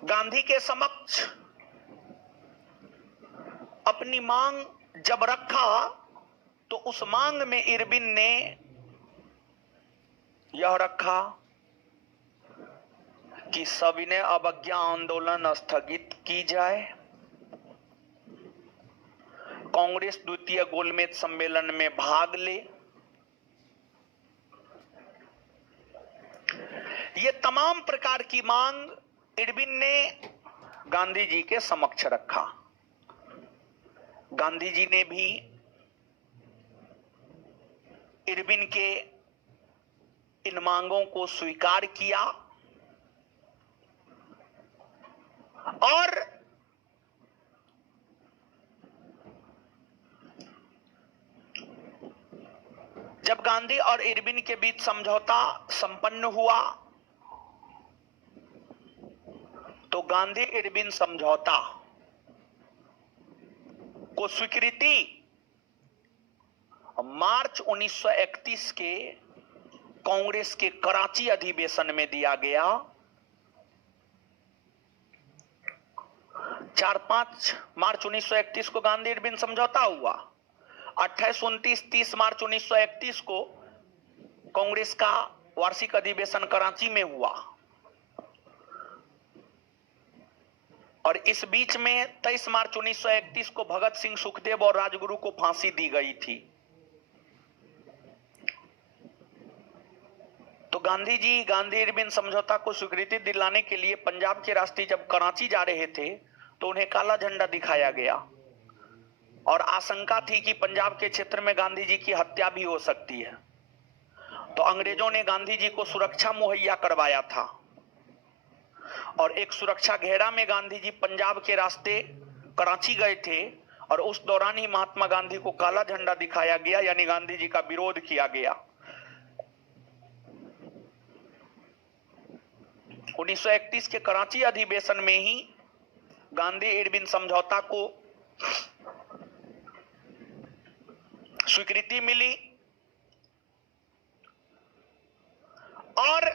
गांधी के समक्ष अपनी मांग जब रखा तो उस मांग में इरविन ने यह रखा कि सविनय अवज्ञा आंदोलन स्थगित की जाए, कांग्रेस द्वितीय गोलमेज सम्मेलन में भाग ले। ये तमाम प्रकार की मांग इरविन ने गांधी जी के समक्ष रखा। गांधी जी ने भी इरविन के इन मांगों को स्वीकार किया और जब गांधी और इरविन के बीच समझौता संपन्न हुआ तो गांधी इरविन समझौता को स्वीकृति मार्च 1931 के कांग्रेस के कराची अधिवेशन में दिया गया। 4-5 मार्च 1931 को गांधी इरविन समझौता हुआ। 28, 29, 30 मार्च 1931 को कांग्रेस का वार्षिक अधिवेशन कराची में हुआ और इस बीच में 23 मार्च 1931 को भगत सिंह, सुखदेव और राजगुरु को फांसी दी गई थी। तो गांधी जी गांधी इरविन समझौता को स्वीकृति दिलाने के लिए पंजाब के राष्ट्रीय जब कराची जा रहे थे तो उन्हें काला झंडा दिखाया गया और आशंका थी कि पंजाब के क्षेत्र में गांधी जी की हत्या भी हो सकती है। तो अंग्रेजों ने गांधी जी को सुरक्षा मुहैया करवाया था और एक सुरक्षा घेरा में गांधी जी पंजाब के रास्ते कराची गए थे और उस दौरान ही महात्मा गांधी को काला झंडा दिखाया गया, यानी गांधी जी का विरोध किया गया। 1931 के कराची अधिवेशन में ही गांधी इरविन समझौता को स्वीकृति मिली और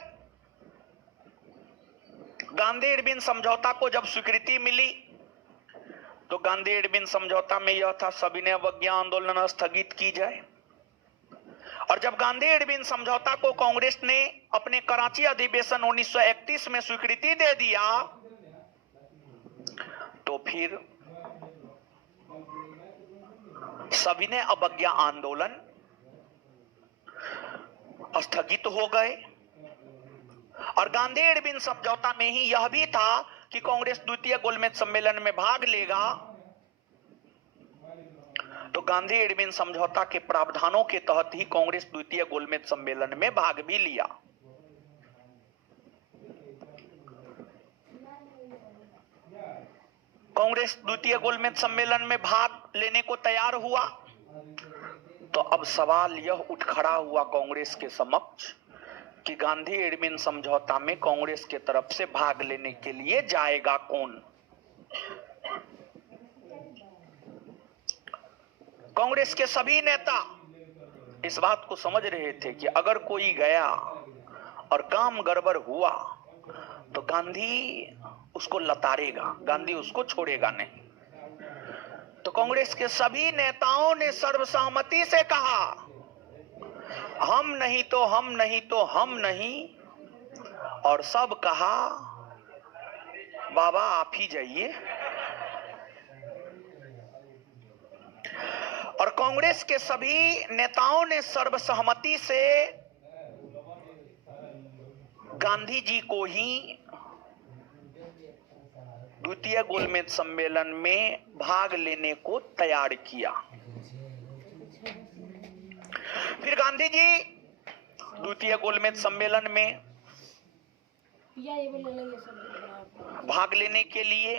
गांधी इरविन समझौता को जब स्वीकृति मिली तो गांधी इरविन समझौता में यह था सविनय अवज्ञा आंदोलन स्थगित की जाए। और जब गांधी इरविन समझौता को कांग्रेस ने अपने कराची अधिवेशन 1931 में स्वीकृति दे दिया तो फिर सविनय अवज्ञा आंदोलन स्थगित हो गए। और गांधी इरविन समझौता में ही यह भी था कि कांग्रेस द्वितीय गोलमेज सम्मेलन में भाग लेगा। तो गांधी इरविन समझौता के प्रावधानों के तहत ही कांग्रेस द्वितीय गोलमेज सम्मेलन में भाग भी लिया। कांग्रेस द्वितीय गोलमेज सम्मेलन में भाग लेने को तैयार हुआ तो अब सवाल यह उठ खड़ा हुआ कांग्रेस के समक्ष कि गांधी इरविन समझौता में कांग्रेस के तरफ से भाग लेने के लिए जाएगा कौन। कांग्रेस के सभी नेता इस बात को समझ रहे थे कि अगर कोई गया और काम गड़बड़ हुआ तो गांधी उसको लताड़ेगा, गांधी उसको छोड़ेगा नहीं। तो कांग्रेस के सभी नेताओं ने सर्वसहमति से कहा हम नहीं तो हम नहीं तो हम नहीं, और सब कहा बाबा आप ही जाइए। और कांग्रेस के सभी नेताओं ने सर्वसहमति से गांधी जी को ही द्वितीय गोलमेज सम्मेलन में भाग लेने को तैयार किया। फिर गांधी जी द्वितीय गोलमेज सम्मेलन में भाग लेने के लिए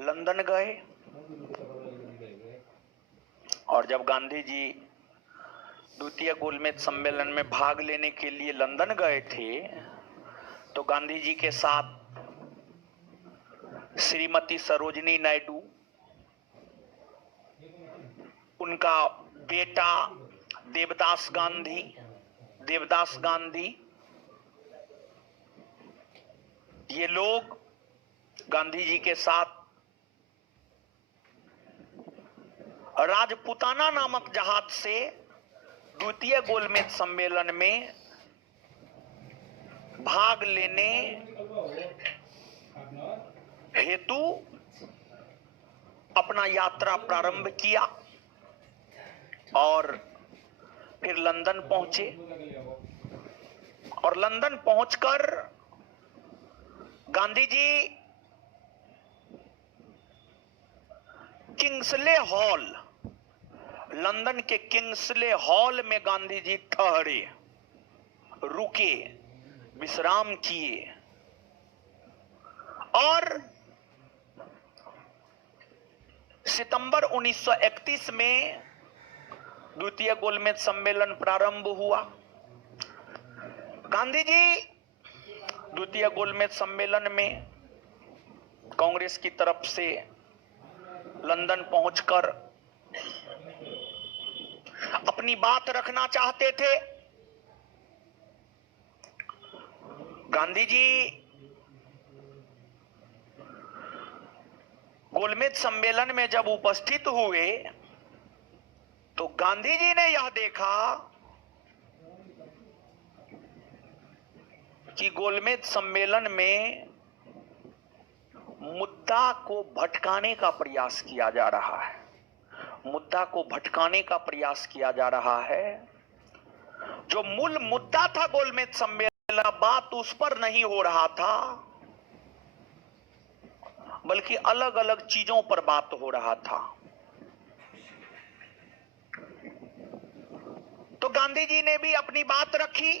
लंदन गए। और जब गांधी जी द्वितीय गोलमेज सम्मेलन में भाग लेने के लिए लंदन गए थे तो गांधी जी के साथ श्रीमती सरोजिनी नायडू, उनका बेटा देवदास गांधी, ये लोग गांधी जी के साथ राजपूताना नामक जहाज से द्वितीय गोलमेज सम्मेलन में भाग लेने हेतु अपना यात्रा प्रारंभ किया और फिर लंदन पहुंचे। और लंदन पहुंचकर Gandhi ji Kingsley hall, London के किंग्सले हॉल में गांधी जी ठहरे, रुके, विश्राम किए और सितंबर 1931 में द्वितीय गोलमेज सम्मेलन प्रारंभ हुआ। गांधी जी द्वितीय गोलमेज सम्मेलन में कांग्रेस की तरफ से लंदन पहुंचकर अपनी बात रखना चाहते थे। गांधी जी गोलमेज सम्मेलन में जब उपस्थित हुए तो गांधी जी ने यह देखा कि गोलमेज सम्मेलन में मुद्दा को भटकाने का प्रयास किया जा रहा है, मुद्दा को भटकाने का प्रयास किया जा रहा है। जो मूल मुद्दा था गोलमेज सम्मेलन, बात उस पर नहीं हो रहा था बल्कि अलग अलग चीजों पर बात हो रहा था। तो गांधी जी ने भी अपनी बात रखी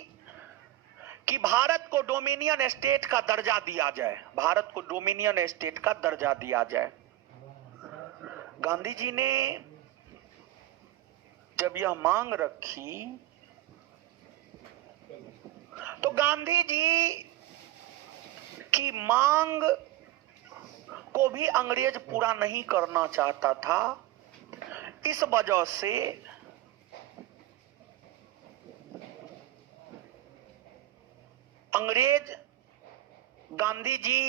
कि भारत को डोमिनियन स्टेट का दर्जा दिया जाए, भारत को डोमिनियन स्टेट का दर्जा दिया जाए। गांधी जी ने जब यह मांग रखी तो गांधी जी की मांग को भी अंग्रेज पूरा नहीं करना चाहता था। इस वजह से अंग्रेज गांधी जी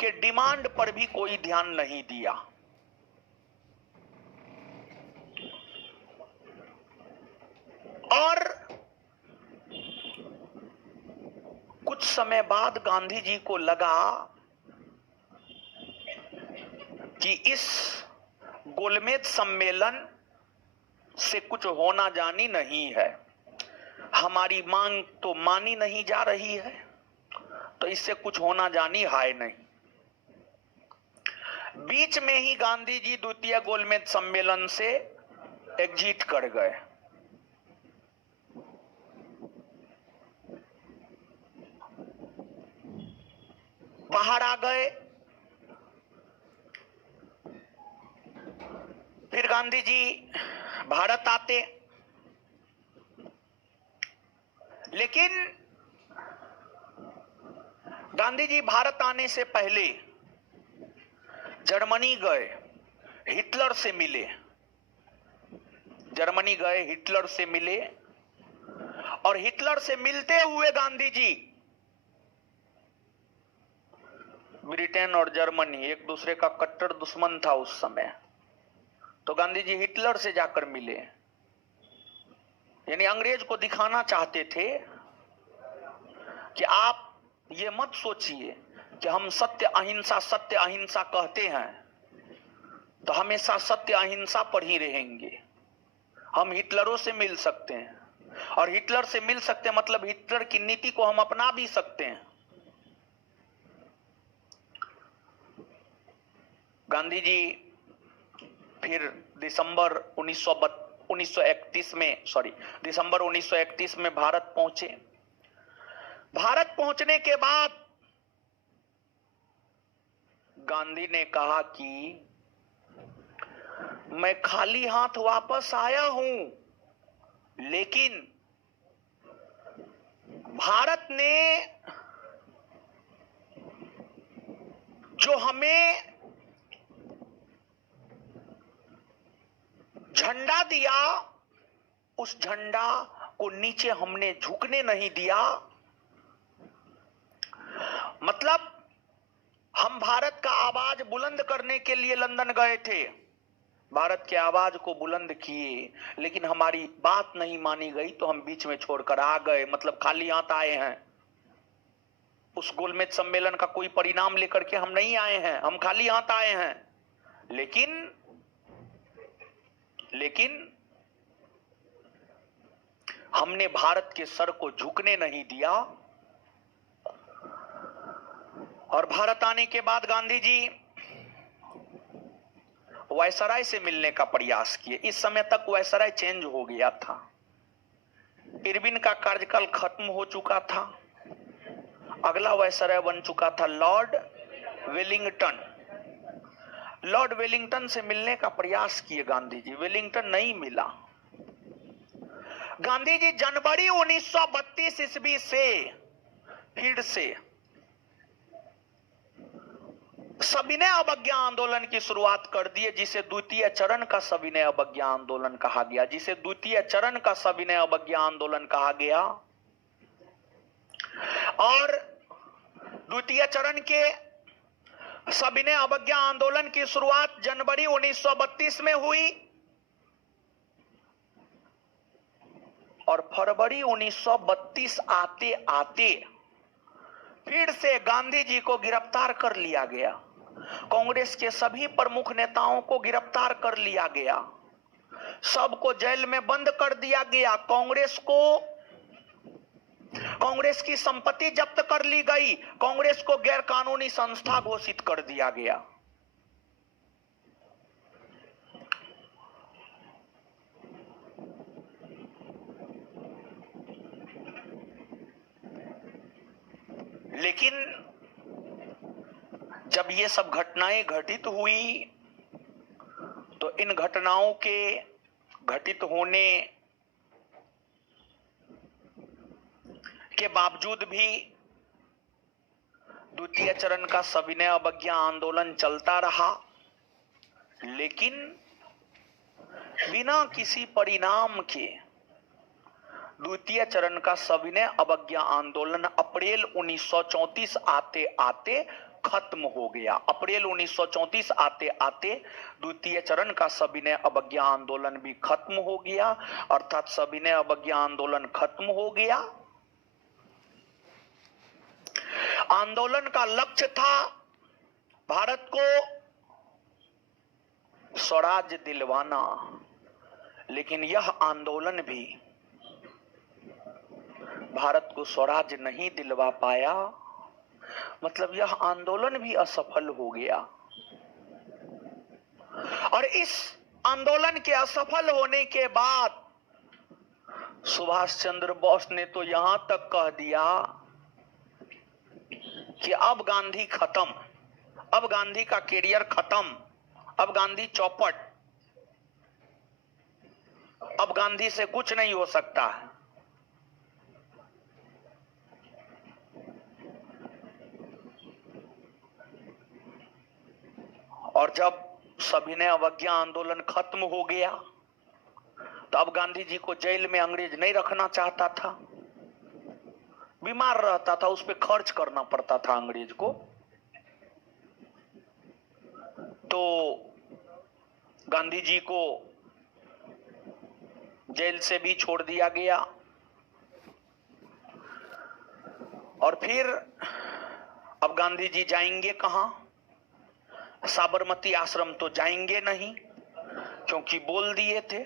के डिमांड पर भी कोई ध्यान नहीं दिया। और कुछ समय बाद गांधी जी को लगा कि इस गोलमेज सम्मेलन से कुछ होना जानी नहीं है, हमारी मांग तो मानी नहीं जा रही है, तो इससे कुछ होना जानी है नहीं। बीच में ही गांधी जी द्वितीय गोलमेज सम्मेलन से एग्जिट कर गए। बाहर आ गए। फिर गांधी जी भारत आते, लेकिन गांधी जी भारत आने से पहले जर्मनी गए, हिटलर से मिले। जर्मनी गए, हिटलर से मिले, और हिटलर से मिलते हुए गांधी जी, ब्रिटेन और जर्मनी एक दूसरे का कट्टर दुश्मन था उस समय, तो गांधी जी हिटलर से जाकर मिले। यानी अंग्रेज को दिखाना चाहते थे कि आप ये मत सोचिए कि हम सत्य अहिंसा कहते हैं तो हमेशा सत्य अहिंसा पर ही रहेंगे। हम हिटलरों से मिल सकते हैं, और हिटलर से मिल सकते हैं मतलब हिटलर की नीति को हम अपना भी सकते हैं। गांधी जी फिर दिसंबर 1931 में भारत पहुंचे। भारत पहुंचने के बाद गांधी ने कहा कि मैं खाली हाथ वापस आया हूं, लेकिन भारत ने जो हमें झंडा दिया, उस झंडा को नीचे हमने झुकने नहीं दिया। मतलब हम भारत का आवाज बुलंद करने के लिए लंदन गए थे, भारत के आवाज को बुलंद किए, लेकिन हमारी बात नहीं मानी गई तो हम बीच में छोड़कर आ गए। मतलब खाली हाथ आए हैं। उस गोलमेज सम्मेलन का कोई परिणाम लेकर के हम नहीं आए हैं, हम खाली हाथ आए हैं। लेकिन हमने भारत के सर को झुकने नहीं दिया। और भारत आने के बाद गांधी जी वायसराय से मिलने का प्रयास किए। इस समय तक वायसराय चेंज हो गया था, इरविन का कार्यकाल खत्म हो चुका था, अगला वायसराय बन चुका था लॉर्ड वेलिंगटन। लॉर्ड वेलिंगटन से मिलने का प्रयास किए गांधी जी, वेलिंगटन नहीं मिला। गांधी जी जनवरी 1932 ईस्वी से फिर से सविनय अवज्ञा आंदोलन की शुरुआत कर दिए, जिसे द्वितीय चरण का सविनय अवज्ञा आंदोलन कहा गया, जिसे द्वितीय चरण का सविनय अवज्ञा आंदोलन कहा गया। और द्वितीय चरण के सविनय अवज्ञा आंदोलन की शुरुआत जनवरी 1932 में हुई, और फरवरी 1932 आते आते फिर से गांधी जी को गिरफ्तार कर लिया गया। कांग्रेस के सभी प्रमुख नेताओं को गिरफ्तार कर लिया गया, सबको जेल में बंद कर दिया गया। कांग्रेस की संपत्ति जब्त कर ली गई, कांग्रेस को गैर कानूनी संस्था घोषित कर दिया गया। लेकिन जब ये सब घटनाएं घटित हुई तो तो इन घटनाओं के घटित होने के बावजूद भी द्वितीय चरण का सविनय अवज्ञा आंदोलन चलता रहा, लेकिन बिना किसी परिणाम के द्वितीय चरण का सविनय अवज्ञा आंदोलन अप्रैल 1934 आते आते खत्म हो गया। अप्रैल 1934 आते आते द्वितीय चरण का सविनय अवज्ञा आंदोलन भी खत्म हो गया, अर्थात सविनय अवज्ञा आंदोलन खत्म हो गया। आंदोलन का लक्ष्य था भारत को स्वराज्य दिलवाना, लेकिन यह आंदोलन भी भारत को स्वराज्य नहीं दिलवा पाया, मतलब यह आंदोलन भी असफल हो गया। और इस आंदोलन के असफल होने के बाद सुभाष चंद्र बोस ने तो यहां तक कह दिया कि अब गांधी खत्म, अब गांधी का कैरियर खत्म, अब गांधी चौपट, अब गांधी से कुछ नहीं हो सकता है। और जब सविनय अवज्ञा आंदोलन खत्म हो गया तो अब गांधी जी को जेल में अंग्रेज नहीं रखना चाहता था, बीमार रहता था, उस पर खर्च करना पड़ता था अंग्रेज को। तो गांधी जी को जेल से भी छोड़ दिया गया। और फिर अब गांधी जी जाएंगे कहां? साबरमती आश्रम तो जाएंगे नहीं, क्योंकि बोल दिए थे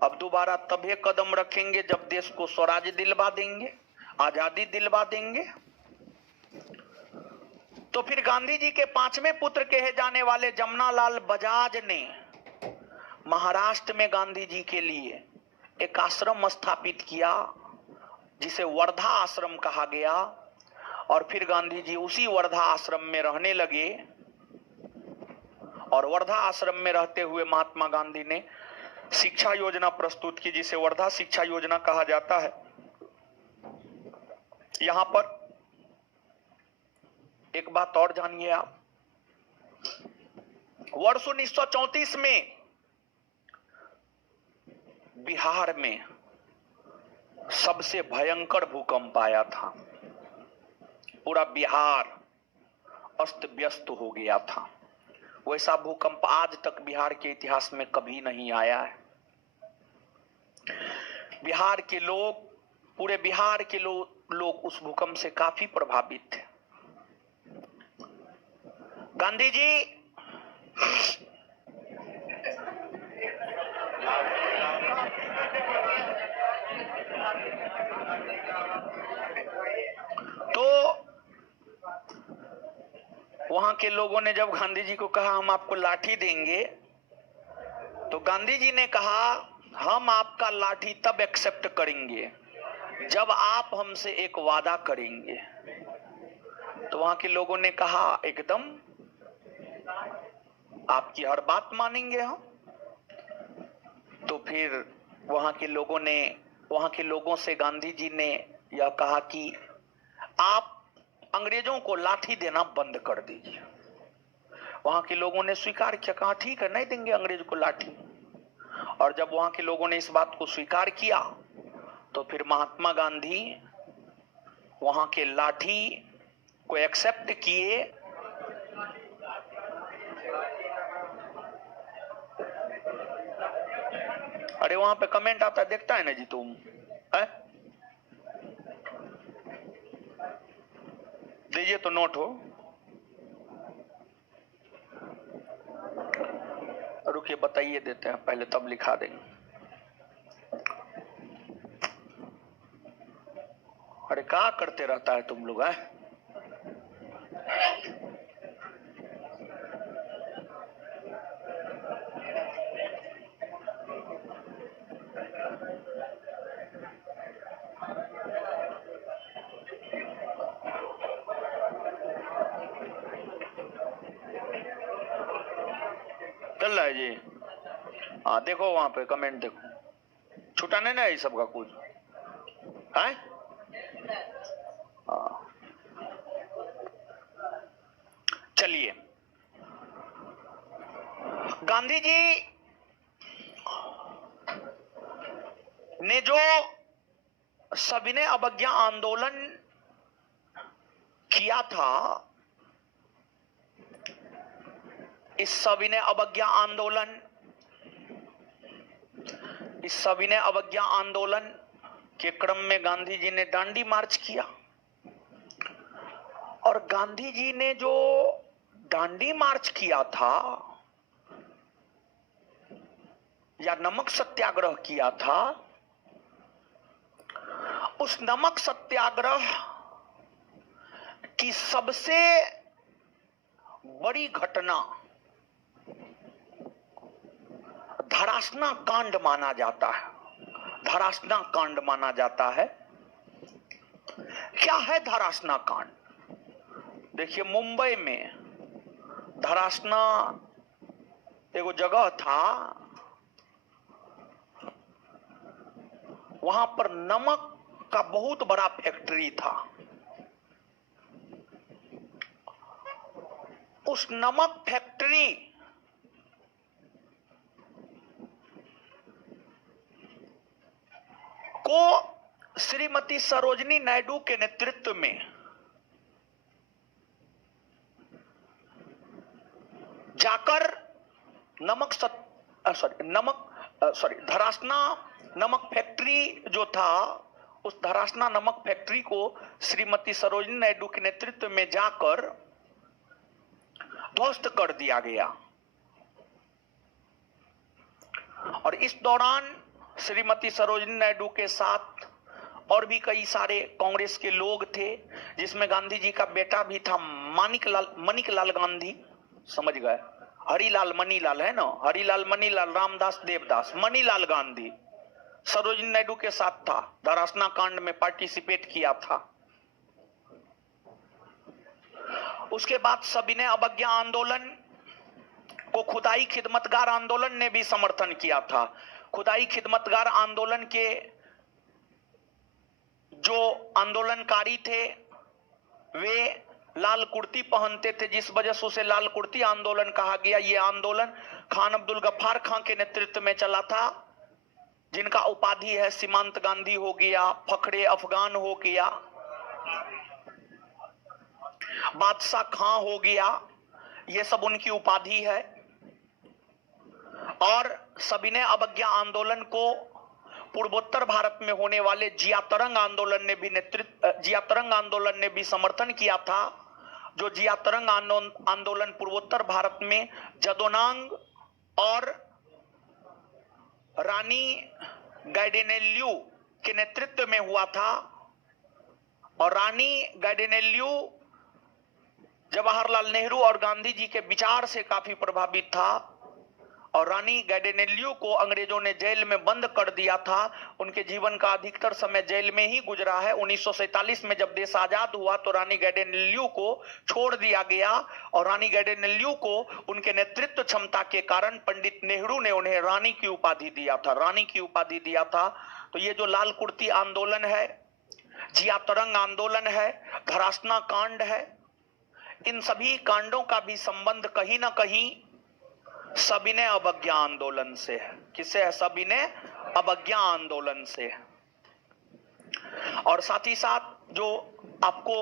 अब दोबारा तभी कदम रखेंगे जब देश को स्वराज्य दिलवा देंगे, आजादी दिलवा देंगे। तो फिर गांधी जी के पांचवें पुत्र कहे जाने वाले जमनालाल बजाज ने महाराष्ट्र में गांधी जी के लिए एक आश्रम स्थापित किया जिसे वर्धा आश्रम कहा गया। और फिर गांधी जी उसी वर्धा आश्रम में रहने लगे। और वर्धा आश्रम में रहते हुए महात्मा गांधी ने शिक्षा योजना प्रस्तुत की, जिसे वर्धा शिक्षा योजना कहा जाता है। यहां पर एक बात और जानिए आप, वर्ष 1934 में बिहार में सबसे भयंकर भूकंप आया था। पूरा बिहार अस्त व्यस्त हो गया था। वैसा भूकंप आज तक बिहार के इतिहास में कभी नहीं आया है। बिहार के लोग, पूरे बिहार के लोग उस भूकंप से काफी प्रभावित थे। गांधी जी तो वहां के लोगों ने जब गांधी जी को कहा हम आपको लाठी देंगे, तो गांधी जी ने कहा हम आपका लाठी तब एक्सेप्ट करेंगे जब आप हमसे एक वादा करेंगे। तो वहां के लोगों ने कहा एकदम, आपकी हर बात मानेंगे हम। तो फिर वहां के लोगों से गांधी जी ने यह कहा कि आप अंग्रेजों को लाठी देना बंद कर दीजिए। वहां के लोगों ने स्वीकार किया, कहा ठीक है नहीं देंगे अंग्रेज को लाठी। और जब वहां के लोगों ने इस बात को स्वीकार किया तो फिर महात्मा गांधी वहां के लाठी को एक्सेप्ट किए। अरे वहां पे कमेंट आता है, देखता है ना जी तुम है? दीजिए तो नोट हो। रुकिए बताइए देते हैं पहले, तब लिखा देंगे। अरे क्या करते रहता है तुम लोग है? चल रहा है जी। हाँ देखो वहां पे कमेंट देखो, छूटा नहीं ना ये सब का कुछ है। चलिए, गांधी जी ने जो सविनय अवज्ञा आंदोलन किया था, इस सविनय अवज्ञा आंदोलन के क्रम में गांधी जी ने दांडी मार्च किया। और गांधी जी ने जो दांडी मार्च किया था या नमक सत्याग्रह किया था, उस नमक सत्याग्रह की सबसे बड़ी घटना धरासना कांड माना जाता है। धरासना कांड माना जाता है। क्या है धरासना कांड? देखिए, मुंबई में धरासना एगो जगह था, वहां पर नमक का बहुत बड़ा फैक्ट्री था। उस नमक फैक्ट्री को श्रीमती सरोजिनी नायडू के नेतृत्व में जाकर धरासना नमक फैक्ट्री जो था, उस धरासना नमक फैक्ट्री को श्रीमती सरोजिनी नायडू के नेतृत्व में जाकर ध्वस्त कर दिया गया। और इस दौरान श्रीमती सरोजिनी नायडू के साथ और भी कई सारे कांग्रेस के लोग थे, जिसमें गांधी जी का बेटा भी था, मणिकलाल गांधी, समझ गए, हरिलाल मणिलाल है ना, हरिलाल मणिलाल, रामदास देवदास, मणिलाल गांधी सरोजिनी नायडू के साथ था, धरासना कांड में पार्टिसिपेट किया था। उसके बाद सविनय अवज्ञा आंदोलन को खुदाई खिदमतगार आंदोलन ने भी समर्थन किया था। खुदाई खिदमतगार आंदोलन के जो आंदोलनकारी थे वे लाल कुर्ती पहनते थे, जिस वजह से उसे लाल कुर्ती आंदोलन कहा गया। यह आंदोलन खान अब्दुल गफ्फार खान के नेतृत्व में चला था, जिनका उपाधि है सीमांत गांधी हो गया, फखरे अफगान हो गया, बादशाह खां हो गया, ये सब उनकी उपाधि है। और सविनय अवज्ञा आंदोलन को पूर्वोत्तर भारत में होने वाले जिया तरंग आंदोलन ने भी समर्थन किया था। जो जिया तरंग आंदोलन पूर्वोत्तर भारत में जदोनांग और रानी गाइडिनेल्यू के नेतृत्व में हुआ था। और रानी गाइडिनेल्यू जवाहरलाल नेहरू और गांधी जी के विचार से काफी प्रभावित था, और रानी गाइडिनेल्यू को अंग्रेजों ने जेल में बंद कर दिया था। उनके जीवन का अधिकतर समय जेल में ही गुजरा है। 1947 में जब देश आजाद हुआ तो रानी गाइडिनेल्यू को छोड़ दिया गया, और रानी गाइडिनेल्यू को उनके नेतृत्व क्षमता के कारण पंडित नेहरू ने उन्हें रानी की उपाधि दिया था, रानी की उपाधि दिया था। तो ये जो लाल कुर्ती आंदोलन है, जिया तरंग आंदोलन है, धरासना कांड है, इन सभी कांडों का भी संबंध कहीं ना कहीं सविनय अवज्ञा आंदोलन से है। किससे है? सविनय अवज्ञा आंदोलन से है। और साथ ही साथ जो आपको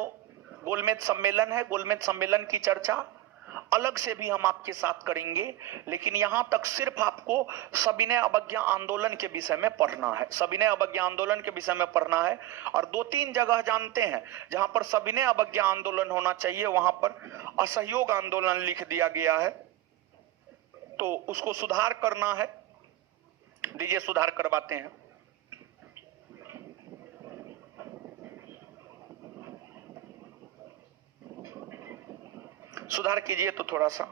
गोलमेज सम्मेलन है, गोलमेज सम्मेलन की चर्चा अलग से भी हम आपके साथ करेंगे, लेकिन यहां तक सिर्फ आपको सविनय अवज्ञा आंदोलन के विषय में पढ़ना है, सविनय अवज्ञा आंदोलन के विषय में पढ़ना है। और 2-3 जगह जानते हैं जहां पर सविनय अवज्ञा आंदोलन होना चाहिए, वहां पर असहयोग आंदोलन लिख दिया गया है, तो उसको सुधार करना है। दीजिए सुधार करवाते हैं। सुधार कीजिए तो थोड़ा सा।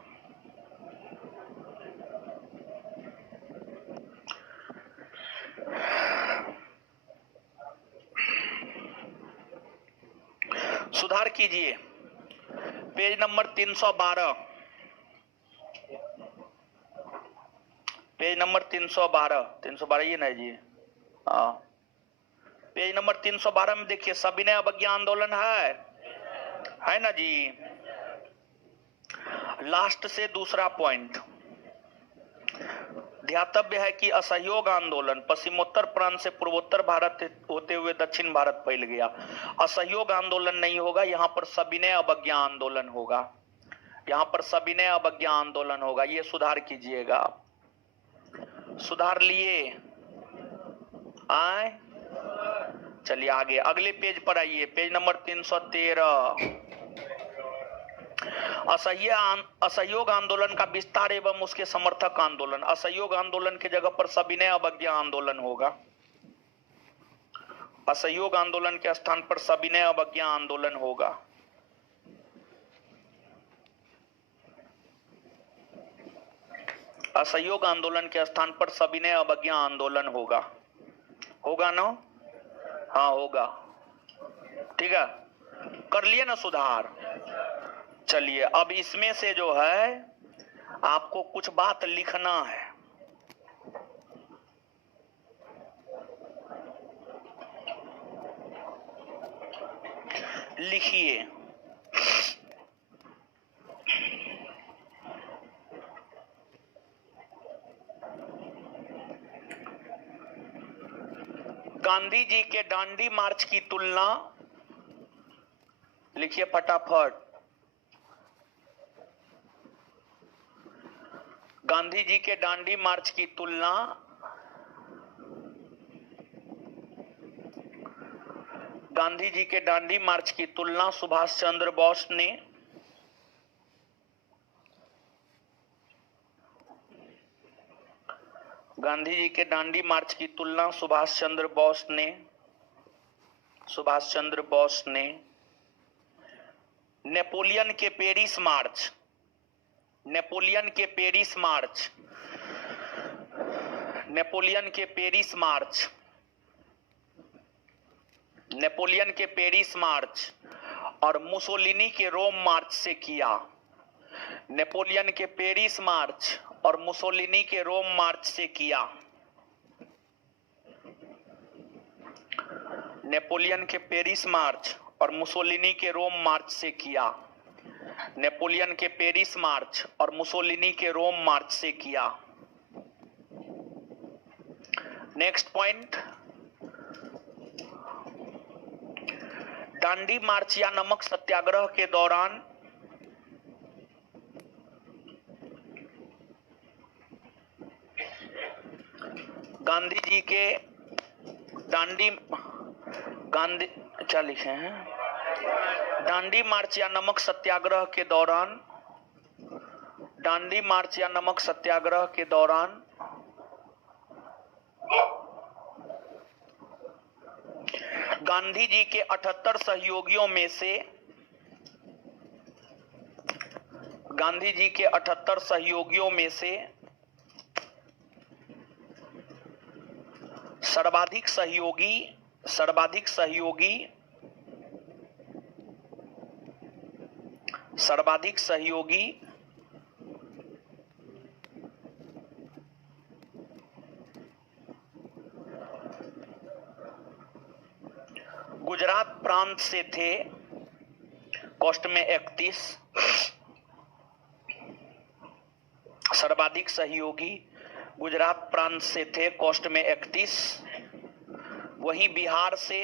सुधार कीजिए, पेज नंबर 312। पेज नंबर 312 ये ना जी, हाँ पेज नंबर 312 में देखिए, सविनय अवज्ञा आंदोलन है ना जी। लास्ट से दूसरा पॉइंट, ध्यातव्य है कि असहयोग आंदोलन पश्चिमोत्तर प्रांत से पूर्वोत्तर भारत होते हुए दक्षिण भारत फैल गया। असहयोग आंदोलन नहीं होगा, यहाँ पर सविनय अवज्ञा आंदोलन होगा, यहाँ पर सविनय अवज्ञा आंदोलन होगा। ये सुधार कीजिएगा, सुधार लिए आए। चलिए आगे अगले पेज पर आइए, पेज नंबर 313। असहयोग आंदोलन का विस्तार एवं उसके समर्थक आंदोलन। असहयोग आंदोलन की जगह पर सविनय अवज्ञा आंदोलन होगा। असहयोग आंदोलन के स्थान पर सविनय अवज्ञा आंदोलन होगा। असहयोग आंदोलन के स्थान पर सविनय अवज्ञा आंदोलन होगा ना? हाँ होगा, ठीक है, कर लिए ना सुधार। चलिए अब इसमें से जो है आपको कुछ बात लिखना है। लिखिए, गांधी जी के दांडी मार्च की तुलना, लिखिए फटाफट। गांधी जी के दांडी मार्च की तुलना गांधी जी के दांडी मार्च की तुलना सुभाष चंद्र बोस ने गांधी जी के दांडी मार्च की तुलना सुभाष चंद्र बोस ने नेपोलियन के पेरिस मार्च नेपोलियन के पेरिस मार्च और मुसोलिनी के रोम मार्च से किया। नेपोलियन के पेरिस मार्च और मुसोलिनी के रोम मार्च से किया। नेपोलियन के पेरिस मार्च और मुसोलिनी के रोम मार्च से किया। नेपोलियन के पेरिस मार्च और मुसोलिनी के रोम मार्च से किया। नेक्स्ट पॉइंट, दांडी मार्च या नमक सत्याग्रह के दौरान गांधी जी के क्या लिखे हैं? दांडी मार्च या नमक सत्याग्रह के दौरान गांधी जी के 78 सहयोगियों में से सर्वाधिक सहयोगी गुजरात प्रांत से थे, कॉस्ट में 31। सर्वाधिक सहयोगी गुजरात प्रांत से थे, कॉस्ट में 31। वहीं बिहार से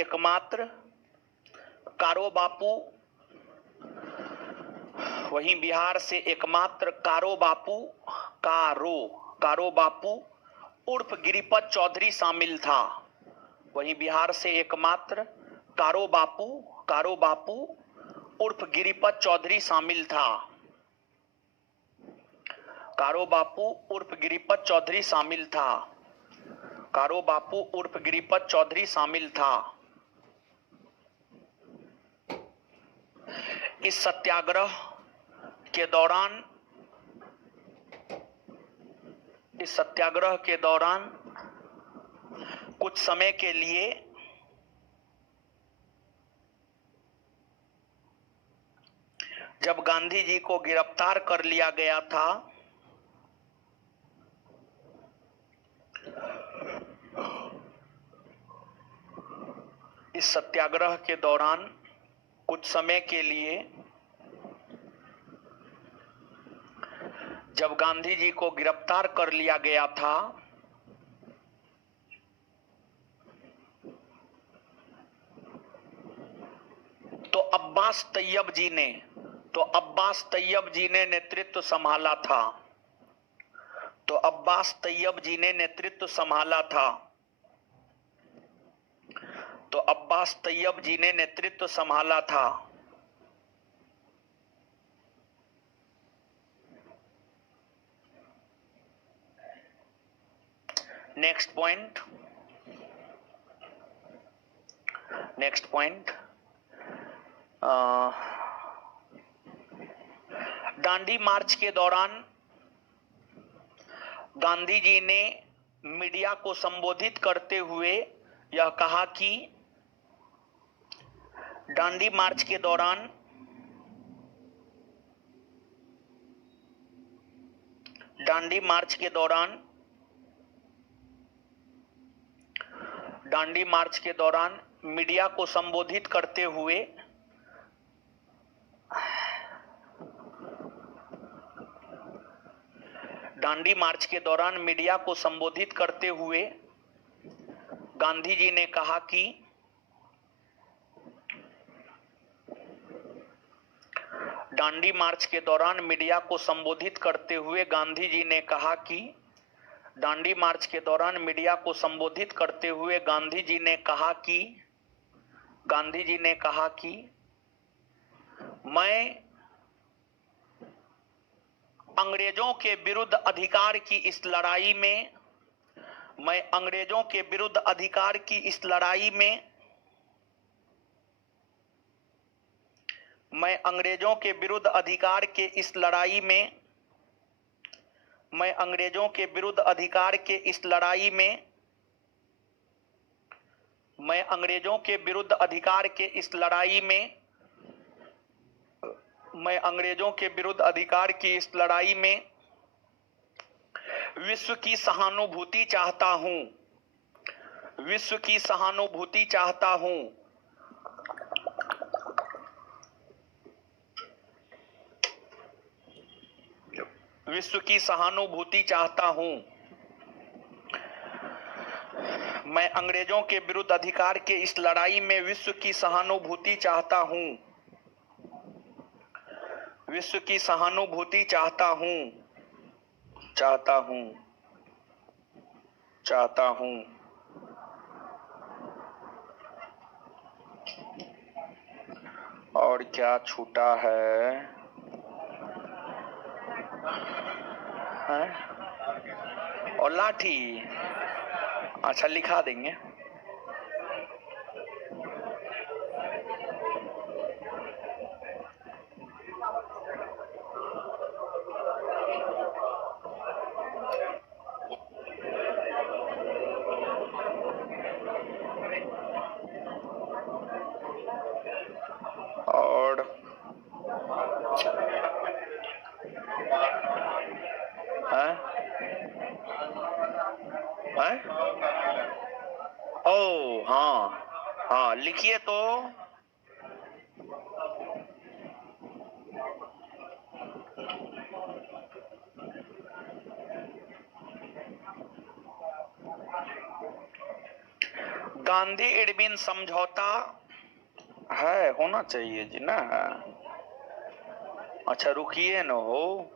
एकमात्र कारो बापू उर्फ गिरिपत चौधरी शामिल था। वहीं बिहार से एकमात्र कारो बापू उर्फ गिरिपत चौधरी शामिल था। कारो बापू उर्फ गिरिपत चौधरी शामिल था। इस सत्याग्रह के दौरान कुछ समय के लिए जब गांधी जी को गिरफ्तार कर लिया गया था, इस सत्याग्रह के दौरान कुछ समय के लिए जब गांधी जी को गिरफ्तार कर लिया गया था, तो अब्बास तैयब जी ने नेतृत्व संभाला था। तो अब्बास तैयब जी ने नेतृत्व संभाला था। तो अब्बास तैयब जी ने नेतृत्व संभाला था। नेक्स्ट पॉइंट, दांडी मार्च के दौरान गांधी जी ने मीडिया को संबोधित करते हुए यह कहा कि दांडी मार्च के दौरान मीडिया को संबोधित करते हुए गांधी जी ने कहा कि दांडी मार्च के दौरान मीडिया को संबोधित करते हुए गांधी जी ने कहा कि दांडी मार्च के दौरान मीडिया को संबोधित करते हुए गांधी जी ने कहा कि मैं अंग्रेजों के विरुद्ध अधिकार की इस लड़ाई में मैं अंग्रेजों के विरुद्ध अधिकार की इस लड़ाई में मैं अंग्रेजों के विरुद्ध अधिकार के इस लड़ाई में मैं अंग्रेजों के विरुद्ध अधिकार के इस लड़ाई में मैं अंग्रेजों के विरुद्ध अधिकार के इस लड़ाई में मैं अंग्रेजों के विरुद्ध अधिकार की इस लड़ाई में विश्व की सहानुभूति चाहता हूं, विश्व की सहानुभूति चाहता हूं। विश्व की सहानुभूति चाहता हूं। मैं अंग्रेजों के विरुद्ध अधिकार के इस लड़ाई में विश्व की सहानुभूति चाहता हूं, विश्व की सहानुभूति चाहता हूं, चाहता हूं, चाहता हूं। और क्या छूटा है? और लाठी, अच्छा लिखा देंगे। और ओ हाँ, लिखिए तो। गांधी इरविन समझौता है, होना चाहिए जी ना। अच्छा रुकिए न हो,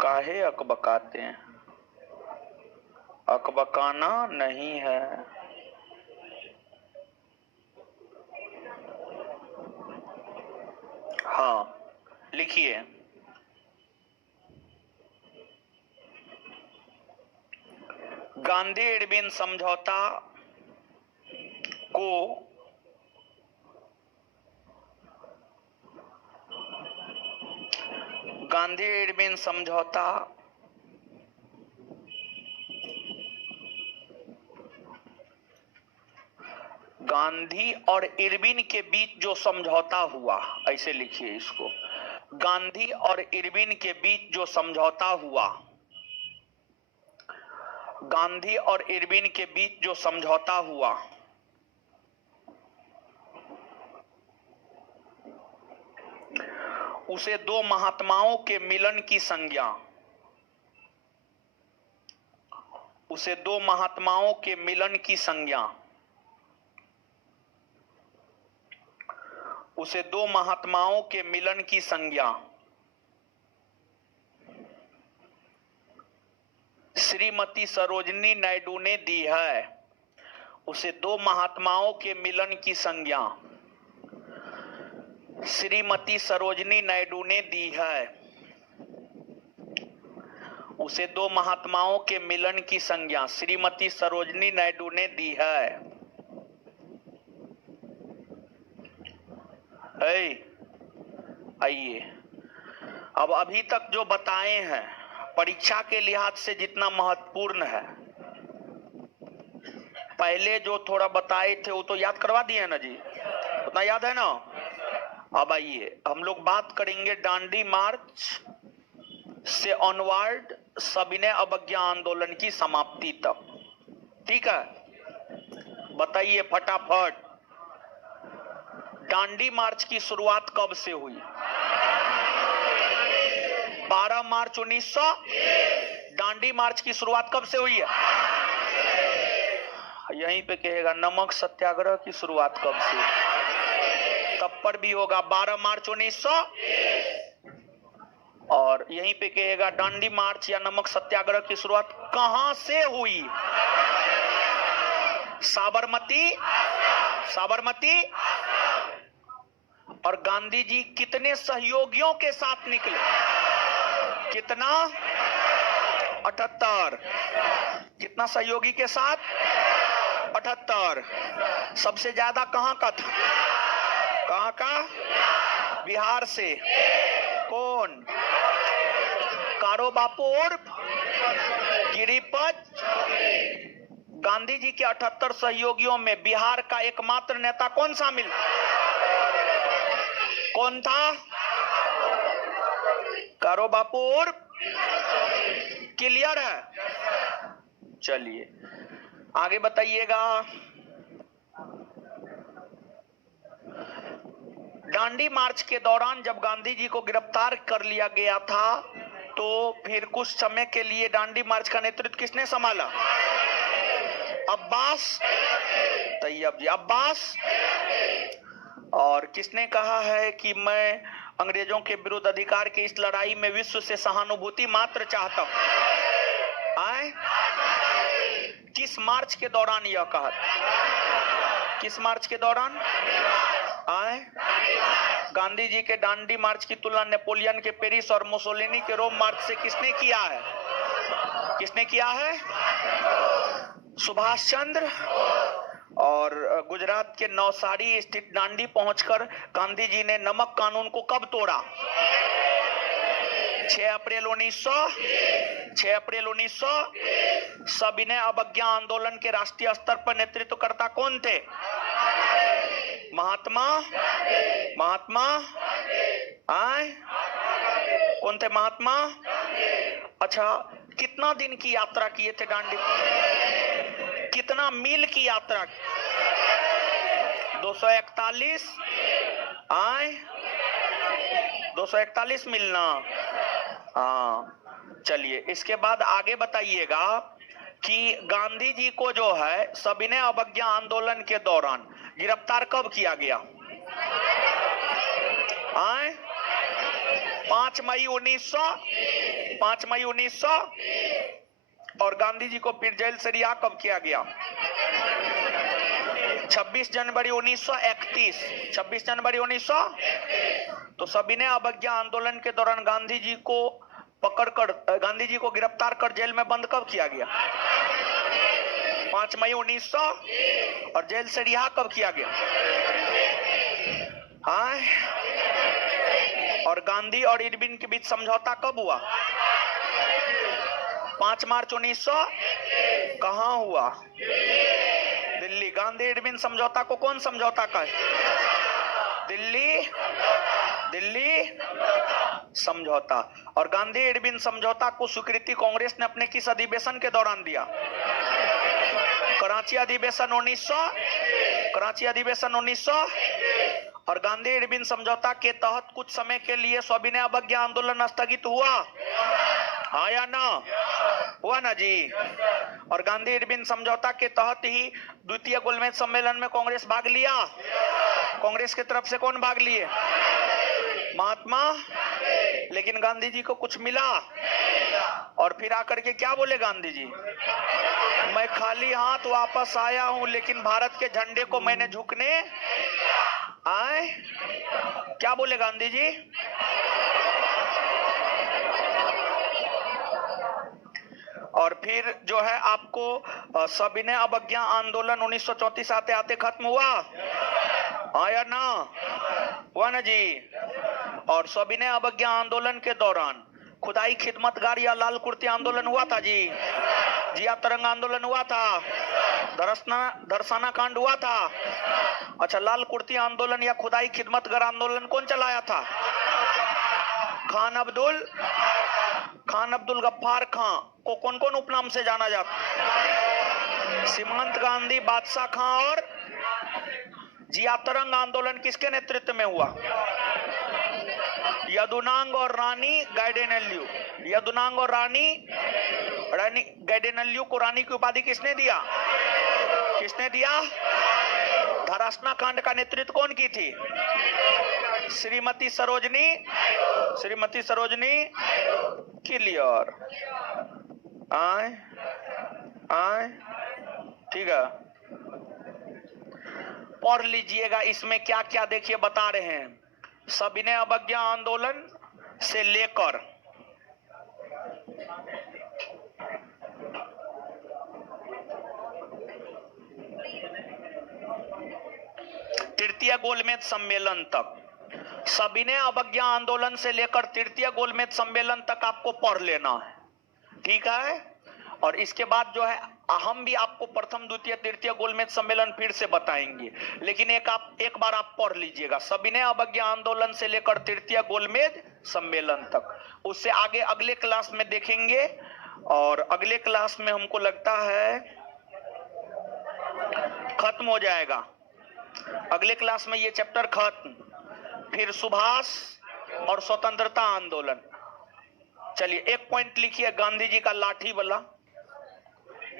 काहे अकबकाते हैं? अकबकाना नहीं है। हाँ लिखिए, गांधी इरविन समझौता को गांधी इरविन समझौता गांधी और इरविन के बीच जो समझौता हुआ, ऐसे लिखिए इसको, गांधी और इरविन के बीच जो समझौता हुआ, गांधी और इरविन के बीच जो समझौता हुआ, उसे दो महात्माओं के मिलन की संज्ञा, उसे दो महात्माओं के मिलन की संज्ञा, उसे दो महात्माओं के मिलन की संज्ञा श्रीमती सरोजिनी नायडू ने दी है। उसे दो महात्माओं के मिलन की संज्ञा श्रीमती सरोजिनी नायडू ने दी है। उसे दो महात्माओं के मिलन की संज्ञा श्रीमती सरोजिनी नायडू ने दी है। आइए, अब अभी तक जो बताए हैं परीक्षा के लिहाज से जितना महत्वपूर्ण है, पहले जो थोड़ा बताए थे वो तो याद करवा दिए ना जी, उतना याद है ना। अब आइए हम लोग बात करेंगे दांडी मार्च से ऑनवर्ड सविनय अवज्ञा आंदोलन की समाप्ति तक। ठीक है, बताइए फटाफट, दांडी मार्च की शुरुआत कब से हुई? 12 मार्च 1900। दांडी मार्च की शुरुआत कब से हुई है? यहीं पे कहेगा नमक सत्याग्रह की शुरुआत कब से, तब पर भी होगा 12 मार्च 1900। और यहीं पे कहेगा दांडी मार्च या नमक सत्याग्रह की शुरुआत कहां से हुई? साबरमती, साबरमती। और गांधी जी कितने सहयोगियों के साथ निकले? कितना? 78। कितना सहयोगी के साथ? 78। सबसे ज्यादा कहां का था? कहां का? बिहार से। कौन? कारो बापू उर्फ गिरिपद। गांधी जी के 78 सहयोगियों में बिहार का एकमात्र नेता कौन शामिल? कौन था? कारो बापू उर्फ। क्लियर है? चलिए आगे बताइएगा। दांडी मार्च के दौरान जब गांधी जी को गिरफ्तार कर लिया गया था तो फिर कुछ समय के लिए दांडी मार्च का नेतृत्व किसने संभाला? अब्बास तैयब जी, अब्बास। और किसने कहा है कि मैं अंग्रेजों के विरुद्ध अधिकार की इस लड़ाई में विश्व से सहानुभूति मात्र चाहता हूं? आए? किस मार्च के दौरान यह कहा? किस मार्च के दौरान? आए? गांधी जी के दांडी मार्च की तुलना नेपोलियन के पेरिस और मुसोलिनी के रोम मार्च से किसने किया है? किसने किया है? सुभाष चंद्र। और गुजरात के नवसारी स्थित दांडी पहुंचकर गांधी जी ने नमक कानून को कब तोड़ा? 6 अप्रैल 1900। 6 अप्रैल 1900। सविनय अवज्ञा आंदोलन के राष्ट्रीय स्तर पर नेतृत्वकर्ता कौन थे? महात्मा। महात्मा आए? कौन थे महात्मा? अच्छा, कितना दिन की यात्रा किए थे दांडी? कितना मील की यात्रा? 241। आए? 241 मील ना? हाँ। चलिए इसके बाद आगे बताइएगा कि गांधी जी को जो है सविनय अवज्ञा आंदोलन के दौरान गिरफ्तार कब किया गया? आए? 5 मई 1900। 5 मई 1900। और गांधी जी को फिर जेल से रिहा कब किया गया? 26 जनवरी 1931। 26 जनवरी 1900। तो सविनय अवज्ञा आंदोलन के दौरान गांधी जी को पकड़कर, गांधी जी को गिरफ्तार कर जेल में बंद कब किया गया? 5 मई 1900। और जेल से रिहा कब किया गया? हाँ? और गांधी और इरविन के बीच समझौता कब हुआ? 5 मार्च 1900। कहां हुआ? दिल्ली। गांधी इरविन समझौता को कौन समझौता कहे? दिल्ली समझौता। और गांधी इरविन समझौता को स्वीकृति कांग्रेस ने अपने किस अधिवेशन के दौरान दिया? कराची अधिवेशन 1900। और गांधी इरविन समझौता के तहत कुछ समय के लिए सविनय अवज्ञा आंदोलन स्थगित हुआ, हाँ या ना? हुआ ना जी। और गांधी इरविन समझौता के तहत ही द्वितीय गोलमेज सम्मेलन में कांग्रेस भाग लिया। कांग्रेस की तरफ से कौन भाग लिए? महात्मा। लेकिन गांधी जी को कुछ मिला, और फिर आकर के क्या बोले गांधी जी? मैं खाली हाथ वापस आया हूं, लेकिन भारत के झंडे को मैंने झुकने आए। क्या बोले गांधी जी? और फिर जो है आपको सविनय अवज्ञा आंदोलन 1934 आते आते खत्म हुआ, आया ना? हुआ ना जी। और सविनय अवज्ञा आंदोलन के दौरान खुदाई खिदमतगार या लाल कुर्ती आंदोलन हुआ था जी। जिया तरंग आंदोलन हुआ था। दरसाना कांड हुआ था। अच्छा, लाल कुर्ती आंदोलन या खुदाई खिदमतगार आंदोलन कौन चलाया था? खान अब्दुल गफ्फार खां को कौन कौन उपनाम से जाना जाता? सीमांत गांधी, बादशाह खां। और जिया तरंग आंदोलन किसके नेतृत्व में हुआ? यदुनांग और रानी गाइडेनल्यू। यदुनांग और रानी गाइडेनल्यू को रानी की उपाधि किसने दिया? धरासना कांड का नेतृत्व कौन की थी? श्रीमती सरोजनी क्लियर। आए ठीक है, पढ़ लीजिएगा इसमें क्या क्या देखिए बता रहे हैं। सविनय अवज्ञा आंदोलन से लेकर तृतीय गोलमेज सम्मेलन तक, सविनय अवज्ञा आंदोलन से लेकर तृतीय गोलमेज सम्मेलन तक आपको पढ़ लेना है, ठीक है? और इसके बाद जो है हम भी आपको प्रथम द्वितीय तृतीय गोलमेज सम्मेलन फिर से बताएंगे, लेकिन एक बार आप पढ़ लीजिएगा सविनय अवज्ञा आंदोलन से लेकर तृतीय गोलमेज सम्मेलन तक। उससे आगे अगले क्लास में देखेंगे, और अगले क्लास में हमको लगता है खत्म हो जाएगा। अगले क्लास में ये चैप्टर खत्म, फिर सुभाष और स्वतंत्रता आंदोलन। चलिए एक पॉइंट लिखिए, गांधी जी का लाठी वाला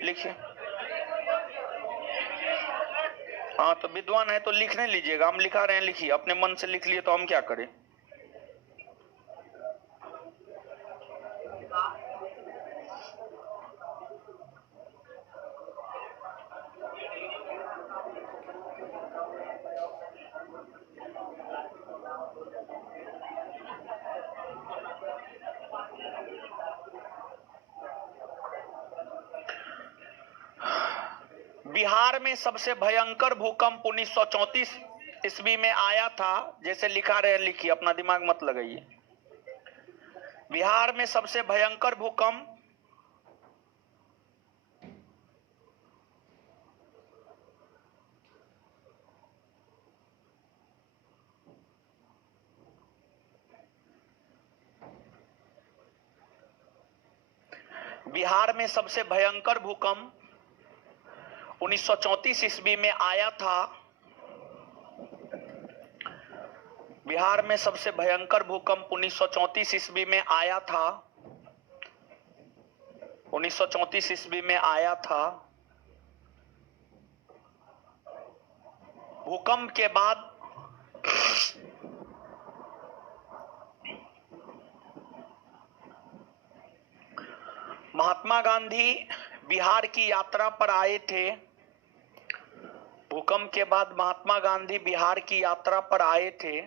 लिखिए। हाँ तो विद्वान है तो लिखने लीजिएगा, हम लिखा रहे हैं, लिखिए। अपने मन से लिख लिए तो हम क्या करें? बिहार में सबसे भयंकर भूकंप 1934 ईस्वी में आया था। जैसे लिखा रहे लिखिए, अपना दिमाग मत लगाइए। बिहार में सबसे भयंकर भूकंप बिहार में सबसे भयंकर भूकंप 1934 ईस्वी में आया था। बिहार में सबसे भयंकर भूकंप 1934 ईस्वी में आया था। 1934 ईस्वी में आया था। भूकंप के बाद महात्मा गांधी बिहार की यात्रा पर आए थे। भूकंप के बाद महात्मा गांधी बिहार की यात्रा पर आए थे।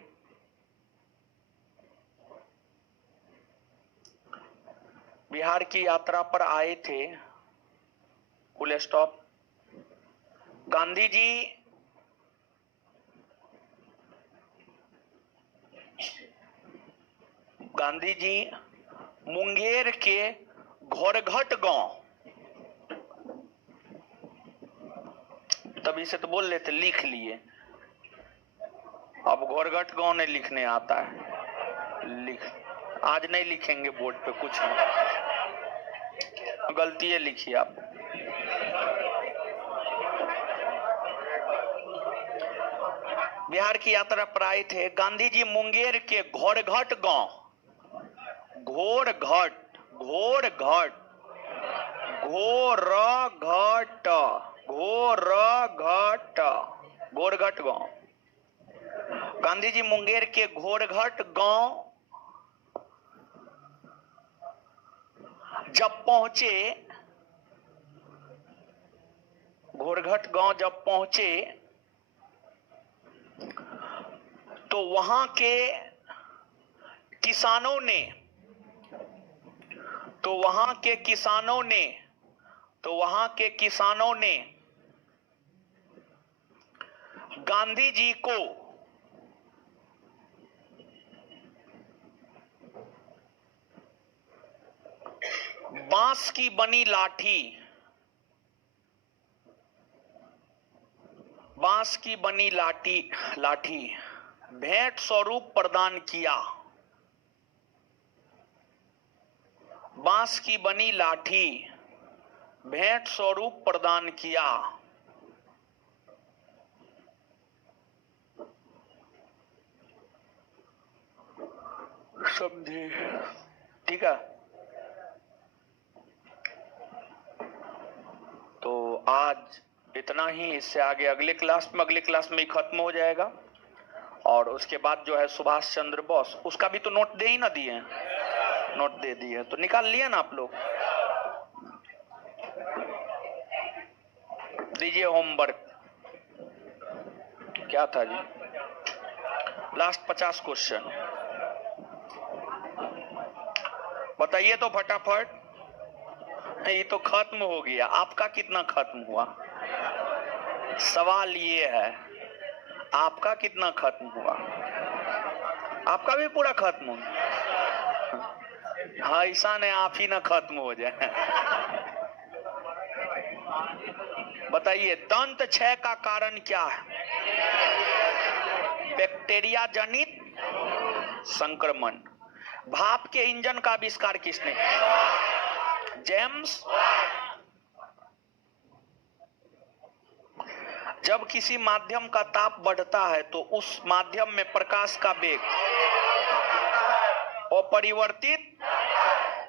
बिहार की यात्रा पर आए थे। Full stop. गांधी जी मुंगेर के घोरघट गांव, तो तभी से तो बोल रहे थे लिख लिए। अब घोरघट गांव नहीं लिखने आता है, आज नहीं लिखेंगे बोर्ड पे कुछ नहीं, गलती है लिखिए आप। बिहार की यात्रा पर आए थे गांधी जी मुंगेर के घोरघट गांव, घोरघट घोरघट घोरघट घोरघट घोरघट गांव, गांधी जी मुंगेर के घोरघट गांव जब पहुंचे, घोरघट गांव जब पहुंचे तो वहां के किसानों ने गांधी जी को बांस की बनी लाठी भेंट स्वरूप प्रदान किया। बांस की बनी लाठी भेंट स्वरूप प्रदान किया। समझे? ठीक है। तो आज इतना ही, इससे आगे अगले क्लास में ही खत्म हो जाएगा। और उसके बाद जो है सुभाष चंद्र बोस, उसका भी तो नोट दे ही ना दिए, नोट दे दिए तो निकाल लिए ना आप लोग। दीजिए होमवर्क। क्या था जी? लास्ट 50 क्वेश्चन बताइए तो फटाफट। ये तो खत्म हो गया, आपका कितना खत्म हुआ? सवाल ये है आपका कितना खत्म हुआ? आपका भी पूरा खत्म हो? हाँ, ऐसा नहीं आप ही ना खत्म हो जाए। बताइए दंत क्षय का कारण क्या है? बैक्टीरिया जनित संक्रमण। भाप के इंजन का आविष्कार किसने किया? जेम्स। जब किसी माध्यम का ताप बढ़ता है तो उस माध्यम में प्रकाश का वेग अपरिवर्तित।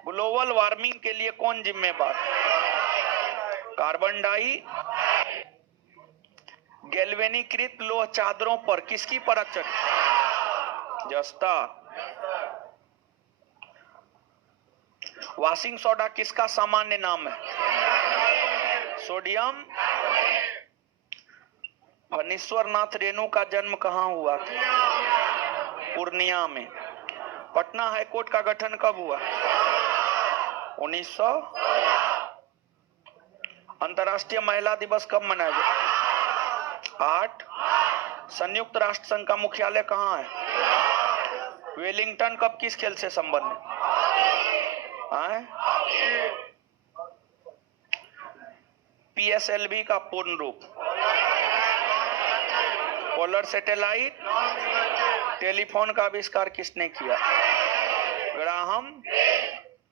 ग्लोबल वार्मिंग के लिए कौन जिम्मेदार? Carbon die. गैल्वेनीकृत लोह चादरों पर किसकी परत चढ़ी? जस्ता। वॉशिंग सोडा किसका सामान्य नाम है? सोडियम। फणीश्वर नाथ रेणु का जन्म कहाँ हुआ था? पूर्णिया में। पटना हाईकोर्ट का गठन कब हुआ? 1900। अंतर्राष्ट्रीय महिला दिवस कब मनाया जाए? 8। संयुक्त राष्ट्र संघ का मुख्यालय कहाँ है? वेलिंगटन कप किस खेल से संबंध है? PSLV का पूर्ण रूप? Polar satellite. टेलीफोन का आविष्कार किसने किया? ग्राहम।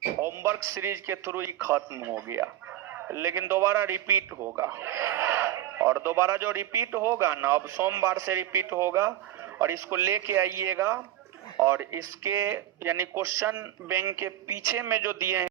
होमवर्क सीरीज के थ्रू ही खत्म हो गया, लेकिन दोबारा रिपीट होगा। और दोबारा जो रिपीट होगा ना, अब सोमवार से रिपीट होगा। और इसको लेके आइएगा। और इसके यानी क्वेश्चन बैंक के पीछे में जो दिए हैं